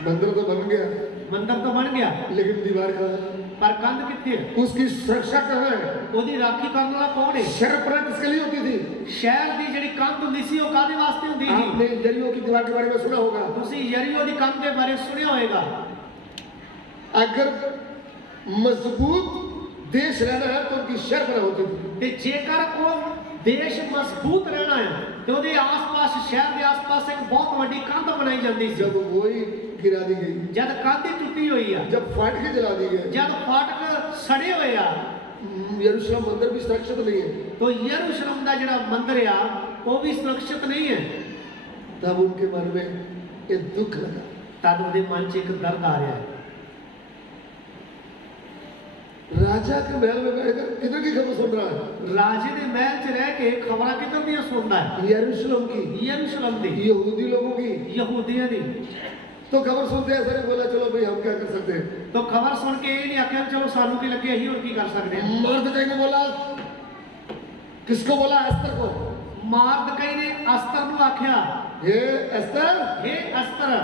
मंदिर तो बन गया, मंदिर तो बन गया, लेकिन दीवार कहाँ है? पर कंध कित्थे है? उसकी सुरक्षा कहाँ है? ओदी राखी करने वाला कौन है? शहर पर किसके लिए होती थी? शहर दी जिहड़ी कंध हुंदी सी ओ कादे वास्ते हुंदी सी? आपने यरीहो की दीवार के बारे में सुना होगा। तुसी यरीहो दी कंध दे बारे सुनिया होएगा। अगर मजबूत देश रहना है तो उनकी शहर बना होती थी। ते जेकर वो देश मजबूत रहना है तो ਉਹਦੇ आस-पास शहर के आस-पास एक बहुत बड़ी कंध बनाई जाती सी। जब वही गिरा दी गई, जब कंध टूटी हुई है, जब फाटक जला दी गई, जब फाटक सड़े हुए आ, यरूशलेम मंदिर भी सुरक्षित नहीं है। तो यरूशलेम का जिहड़ा मंदिर आ वो भी सुरक्षित नहीं है। तब उनके मन में एक दुख लगा। तब ਉਹਦੇ मन 'ਚ एक दर्द आ रहा है। राजा के महल में बैठकर किधर की खबर सुन रहा है? राजे ने महल च रह के खबर किधर दी सुनता है? यरूशलेम की, यरूशलेम दी, यहूदी लोगों की। यहूदियों दी। तो खबर सुनते ऐसा नहीं बोला चलो भाई हम क्या कर सकते हैं। तो खबर सुन के ये नहीं आख्या चलो सानू की लगे यही और की कर सकते हैं। मर्दकई ने बोला, किसको बोला? अस्तर को। मार्दकई ने अस्तर को आख्या, हे अस्तर, हे अस्तर,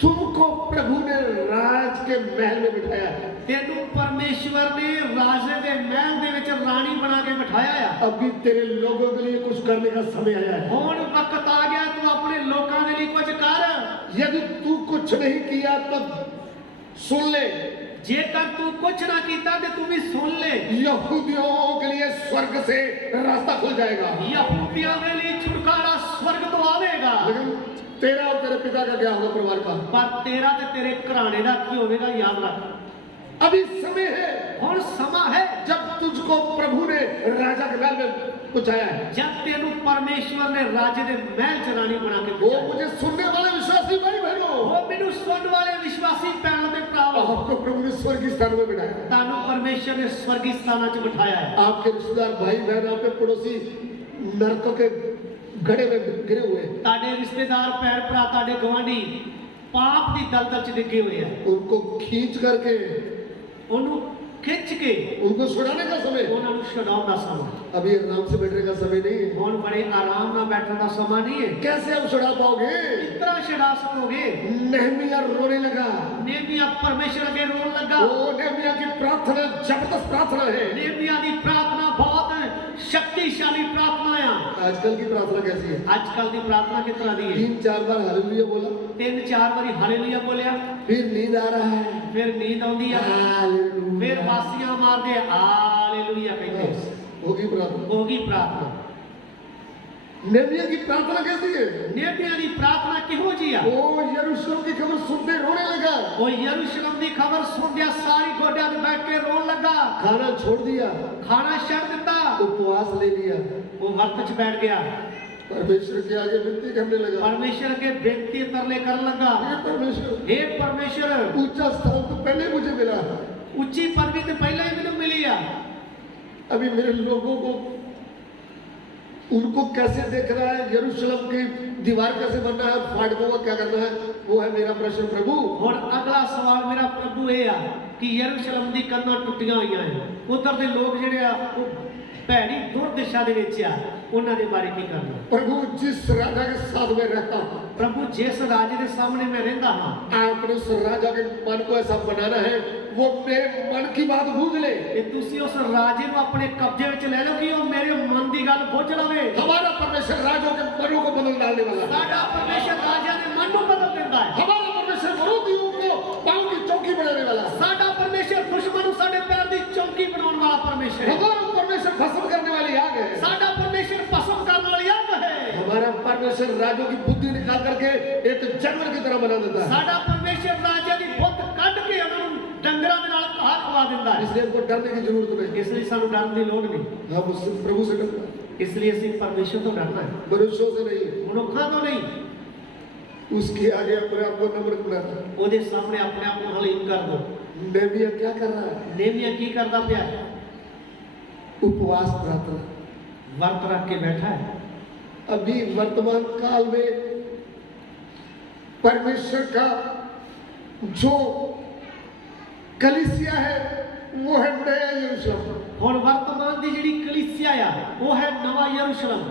तुमको प्रभु ने राज के महल में बिठाया है। तेनू परमेश्वर ने राजे के महल दे विच रानी बना के बिठाया है। अभी तेरे लोगों के लिए कुछ करने का समय आया है। हुण वक्त आ गया तू अपने लोगों के लिए कुछ कर। यदि तू कुछ नहीं किया तो सुन ले, जेकर तू कुछ ना कीता ते तू भी सुन ले, यहूदियों के लिए स्वर्ग से रास्ता खुल जाएगा। यहूदियों के लिए छुटकारा स्वर्ग तो आवेगा। लेकिन तेरा और तेरे पिता का क्या होगा, परिवार का? पर तेरा ते तेरे घराने का की होवेगा, याद रख। अभी समय है, हुण समा है जब तुझको प्रभु ने राजा के महल में पहुंचाया है। जब तेनू परमेश्वर ने राजे दे महल च रानी बना के वो पहुंचाया। मुझे सुनने वाले विश्वासी भाई बहनों, वो मेनू सुन वाले विश्वासी भैणों ते भराओ, आपको प्रभु ने स्वर्गीय स्थान में बिठाया है। तानू परमेश्वर ने स्वर्गीय स्थान च बिठाया है। आपके रिश्तेदार भाई बहन, आपके पड़ोसी नरकों के गड़े में गिरे हुए, ताडे रिश्तेदार भैण भरा, ताडे गवांढी पाप दी दलदल च डिगे हुए हैं। उनको खींच करके, उन्हों खिंच के उनको छुड़ाने का समय, उन्होंने छुड़ाउण दा समा। अभी आराम से बैठने का समय नहीं है। हुण बड़े आराम नाल बैठने का समा नहीं है। कैसे आप छुड़ा पाओगे? कितना छुड़ा सकोगे? नेहमिया रोने लगा। नेहमिया परमेश्वर के रोन लगा। वो नेहमिया की प्रार्थना जबरदस्त प्रार्थना है। नेहमिया की प्रार्थना बहुत शक्तिशाली प्रार्थना है। आजकल की प्रार्थना कैसी है? आजकल की प्रार्थना किस तरह दी है? 3-4 बार हालेलुया बोला, 3-4 बारी हालेलुया बोलिया, फिर नींद आ रहा है, फिर नींद आउंदी है, हालेलुया, फिर बासियां मार दे हालेलुया कहते। होगी प्रार्थना। होगी प्रार्थना। नेहमिया की प्रार्थना कैसी है? नेहमिया की प्रार्थना किहो जी है? वो यरूशलेम की खबर सुनते रोने लगा। वो यरूशलेम की खबर सुनदिया सारी गोड्या ते बैठ के रोन लगा। खाना छोड़ दिया, खाना छड़ दिता, उपवास ले लिया, वो व्रत च बैठ गया, परमेश्वर के आगे विनती करने लगा। परमेश्वर के बेनती तरले कर लगा, हे परमेश्वर, हे परमेश्वर, ऊंचा स्थान तो पहले मुझे मिला, ऊंची पदवी तो पहले ही मैंने मिली है। अभी मेरे लोगों को उनको कैसे देख रहा है, यरूशलेम की दीवार कैसे बनना है, फाटकों का क्या करना है, वो है मेरा प्रश्न प्रभु। ਹੁਣ ਅਗਲਾ ਸਵਾਲ ਮੇਰਾ ਪ੍ਰਭੂ ਇਹ ਆ ਕਿ ਯਰੂਸ਼ਲਮ ਦੀ ਕੰਧਾਂ ਟੁੱਟੀਆਂ ਹੋਈਆਂ ਆ, ਉਧਰ ਦੇ ਲੋਕ ਜਿਹੜੇ ਆ ਉਹ ਭੈੜੀ ਦੁਰਦਿਸ਼ਾ ਦੇ ਵਿੱਚ ਆ, ਉਹਨਾਂ ਦੇ ਬਾਰੇ ਕੀ ਕਰਨਾ। प्रभु जिस राजा के साथ में रहता हूँ, ਪ੍ਰਭੂ ਜਿਸ ਰਾਜੇ ਦੇ ਸਾਹਮਣੇ ਮੈਂ ਰਹਿੰਦਾ ਹਾਂ, आपने उस राजा के मन को ऐसा बनाना है वो मेरे मन की बात बूझ ले। ਤੇ ਤੁਸੀਂ ਉਸ ਰਾਜੇ ਨੂੰ ਆਪਣੇ ਕਬਜ਼ੇ ਵਿੱਚ ਲੈ ਲਓ ਕਿ ਉਹ ਮੇਰੇ ਮਨ ਦੀ ਗੱਲ ਬੁੱਝ ਲਵੇ। हमारा परमेश्वर राजों के मनों को बदल डालने वाला है। ਸਾਡਾ ਪਰਮੇਸ਼ਰ ਰਾਜਿਆਂ ਦੇ ਮਨ ਨੂੰ ਬਦਲ ਦਿੰਦਾ ਹੈ। हमारा परमेश्वर विरोधियों को पांव की चौकी बनाने वाला है। ਸਾਡਾ ਪਰਮੇਸ਼ਰ ਦੁਸ਼ਮਣ ਨੂੰ ਸਾਡੇ ਪੈਰ ਦੀ ਚੌਂਕੀ ਬਣਾਉਣ ਵਾਲਾ ਪਰਮੇਸ਼ਰ ਹੈ। हमारा परमेश्वर भस्म करने वाली आग है। ਸਾਡਾ ਪਰਮੇਸ਼ਰ ਭਸਮ ਕਰਨ ਵਾਲੀ ਅੱਗ ਹੈ। हमारा परमेश्वर राजों की बुद्धि निकाल करके एक जानवर की तरह बना देता है। ਸਾਡਾ ਪਰਮੇਸ਼ਰ ਰਾਜਿਆਂ ਦੀ ਬੁੱਧ ਕੱਢ ਕੇ ਉਹਨਾਂ ਨੂੰ ਡੰਗਰਾਂ ਦੇ ਨਾਲ ਘਾਹ ਖਵਾ ਦਿੰਦਾ ਹੈ। इसलिए हमको डरने की जरूरत नहीं। ਇਸ ਲਈ ਸਾਨੂੰ ਡਰਨ ਦੀ ਲੋੜ ਨਹੀਂ। हम उससे प्रभु से डरना है, ਇਸ ਲਈ ਅਸੀਂ ਪਰਮੇਸ਼ਰ ਤੋਂ ਡਰਨਾ ਹੈ, मनुष्यों से नहीं। ਮਨੁੱਖਾਂ ਤੋਂ ਨਹੀਂ। उसके आगे अपने आप को नम्र बनाना। ਉਹਦੇ ਸਾਹਮਣੇ ਆਪਣੇ ਆਪ ਨੂੰ ਹਲੀਮ ਕਰ ਦਿਓ। नेमिया क्या कर रहा है? ਨੇਮੀਆ ਕੀ ਕਰਦਾ ਪਿਆ? उपवास प्रार्थना। ਵਰਤ ਰੱਖ ਕੇ ਬੈਠਾ ਹੈ। अभी वर्तमान काल में परमेश्वर का जो कलीसिया है वो है नया यरूशलेम। ਹੁਣ ਵਰਤਮਾਨ ਦੀ ਜਿਹੜੀ ਕਲੀਸਿਆ ਆ ਉਹ ਹੈ ਨਵਾਂ ਯਰੂਸ਼ਲਮ।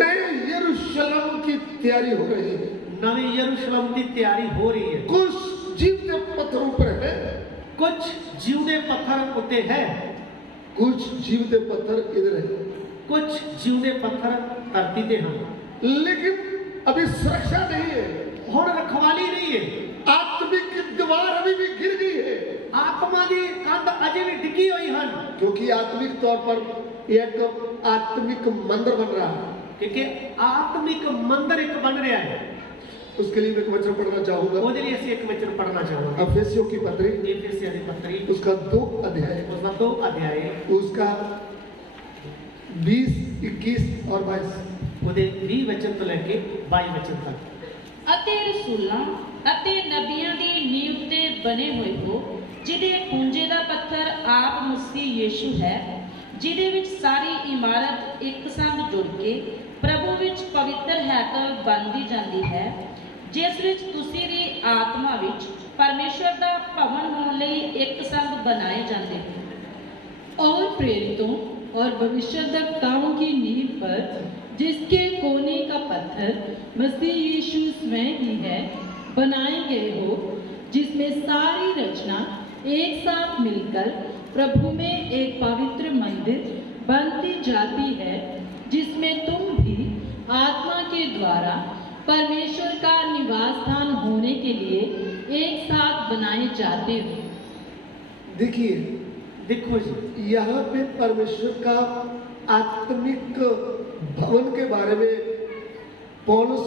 नए यरूशलेम की तैयारी हो रही है। ਨਵੇਂ ਯਰੂਸ਼ਲਮ ਦੀ ਤਿਆਰੀ ਹੋ ਰਹੀ ਹੈ। कुछ जीवते पत्थरों पर है, ਕੁਝ ਜਿਉਂਦੇ ਪੱਥਰ ਉੱਤੇ ਹੈ, कुछ जीवते पत्थर इधर है, ਕੁਝ ਜਿਉਂਦੇ ਪੱਥਰ ਧਰਤੀ ਤੇ ਹਨ। लेकिन अभी सुरक्षा नहीं है। ਹੁਣ ਰਖਵਾਲੀ नहीं है। आत्मिक दीवार अभी भी गिर गई है, ਆਤਮਾ ਦੀ ਕੰਧ ਅਜੇ ਵੀ ਡਿੱਗੀ ਹੋਈ ਹਨ। क्योंकि आत्मिक तौर पर एक आत्मिक मंदिर बन रहा है। क्योंकि आत्मिक मंदिर एक बन रहा है। उसके लिए मैं एक वचन पढ़ना चाहूंगा। ਉਹਦੇ ਲਈ ਅਸੀਂ ਇੱਕ ਵਚਨ ਪੜ੍ਹਨਾ ਚਾਹਾਂਗੇ। अफेसियों की पत्री एफेसियों ਦੀ ਪੱਤਰੀ उसका 2 अध्याय, ਉਸਦਾ 2 ਅਧਿਆਇ उसका 20, 21 और 22। ਉਹਦੇ 20 ਵਚਨ ਤੋਂ ਲੈ ਕੇ 22 ਵਚਨ ਤੱਕ। ਅਤੇ ਰਸੂਲਾਂ ਅਤੇ ਨਬੀਆਂ ਦੀ ਨੀਂਹ ਤੇ ਬਣੇ ਹੋਏ ਹੋ, ਜਿਹਦੇ ਖੂੰਜੇ ਦਾ ਪੱਥਰ ਆਪ ਮਸੀਹ ਯੀਸ਼ੂ ਹੈ, ਜਿਹਦੇ ਵਿੱਚ ਸਾਰੀ ਇਮਾਰਤ ਇੱਕ ਸੰਗ ਜੁੜ ਕੇ ਪ੍ਰਭੂ ਵਿੱਚ ਪਵਿੱਤਰ ਹੈਕਲ ਬਣਦੀ ਜਾਂਦੀ ਹੈ, ਜਿਸ ਵਿੱਚ ਤੁਸੀਂ ਵੀ ਆਤਮਾ ਵਿੱਚ ਪਰਮੇਸ਼ਵਰ ਦਾ ਭਵਨ ਹੋਣ ਲਈ ਇੱਕ ਸੰਗ ਬਣਾਏ ਜਾਂਦੇ ਹੋ। और प्रेरितों और भविष्यद्वक्ताओं कामों की नींव पर, जिसके कोने का पत्थर मसीह यीशु स्वयं ही है, बनाए गए हो, जिसमें सारी रचना एक साथ मिलकर प्रभु में एक पवित्र मंदिर बनती जाती है, जिसमें तुम भी आत्मा के द्वारा परमेश्वर का निवास स्थान होने के लिए एक साथ बनाए जाते हो। देखिए, देखो जी, यहाँ पे परमेश्वर का आत्मिक भवन के बारे में पौलुस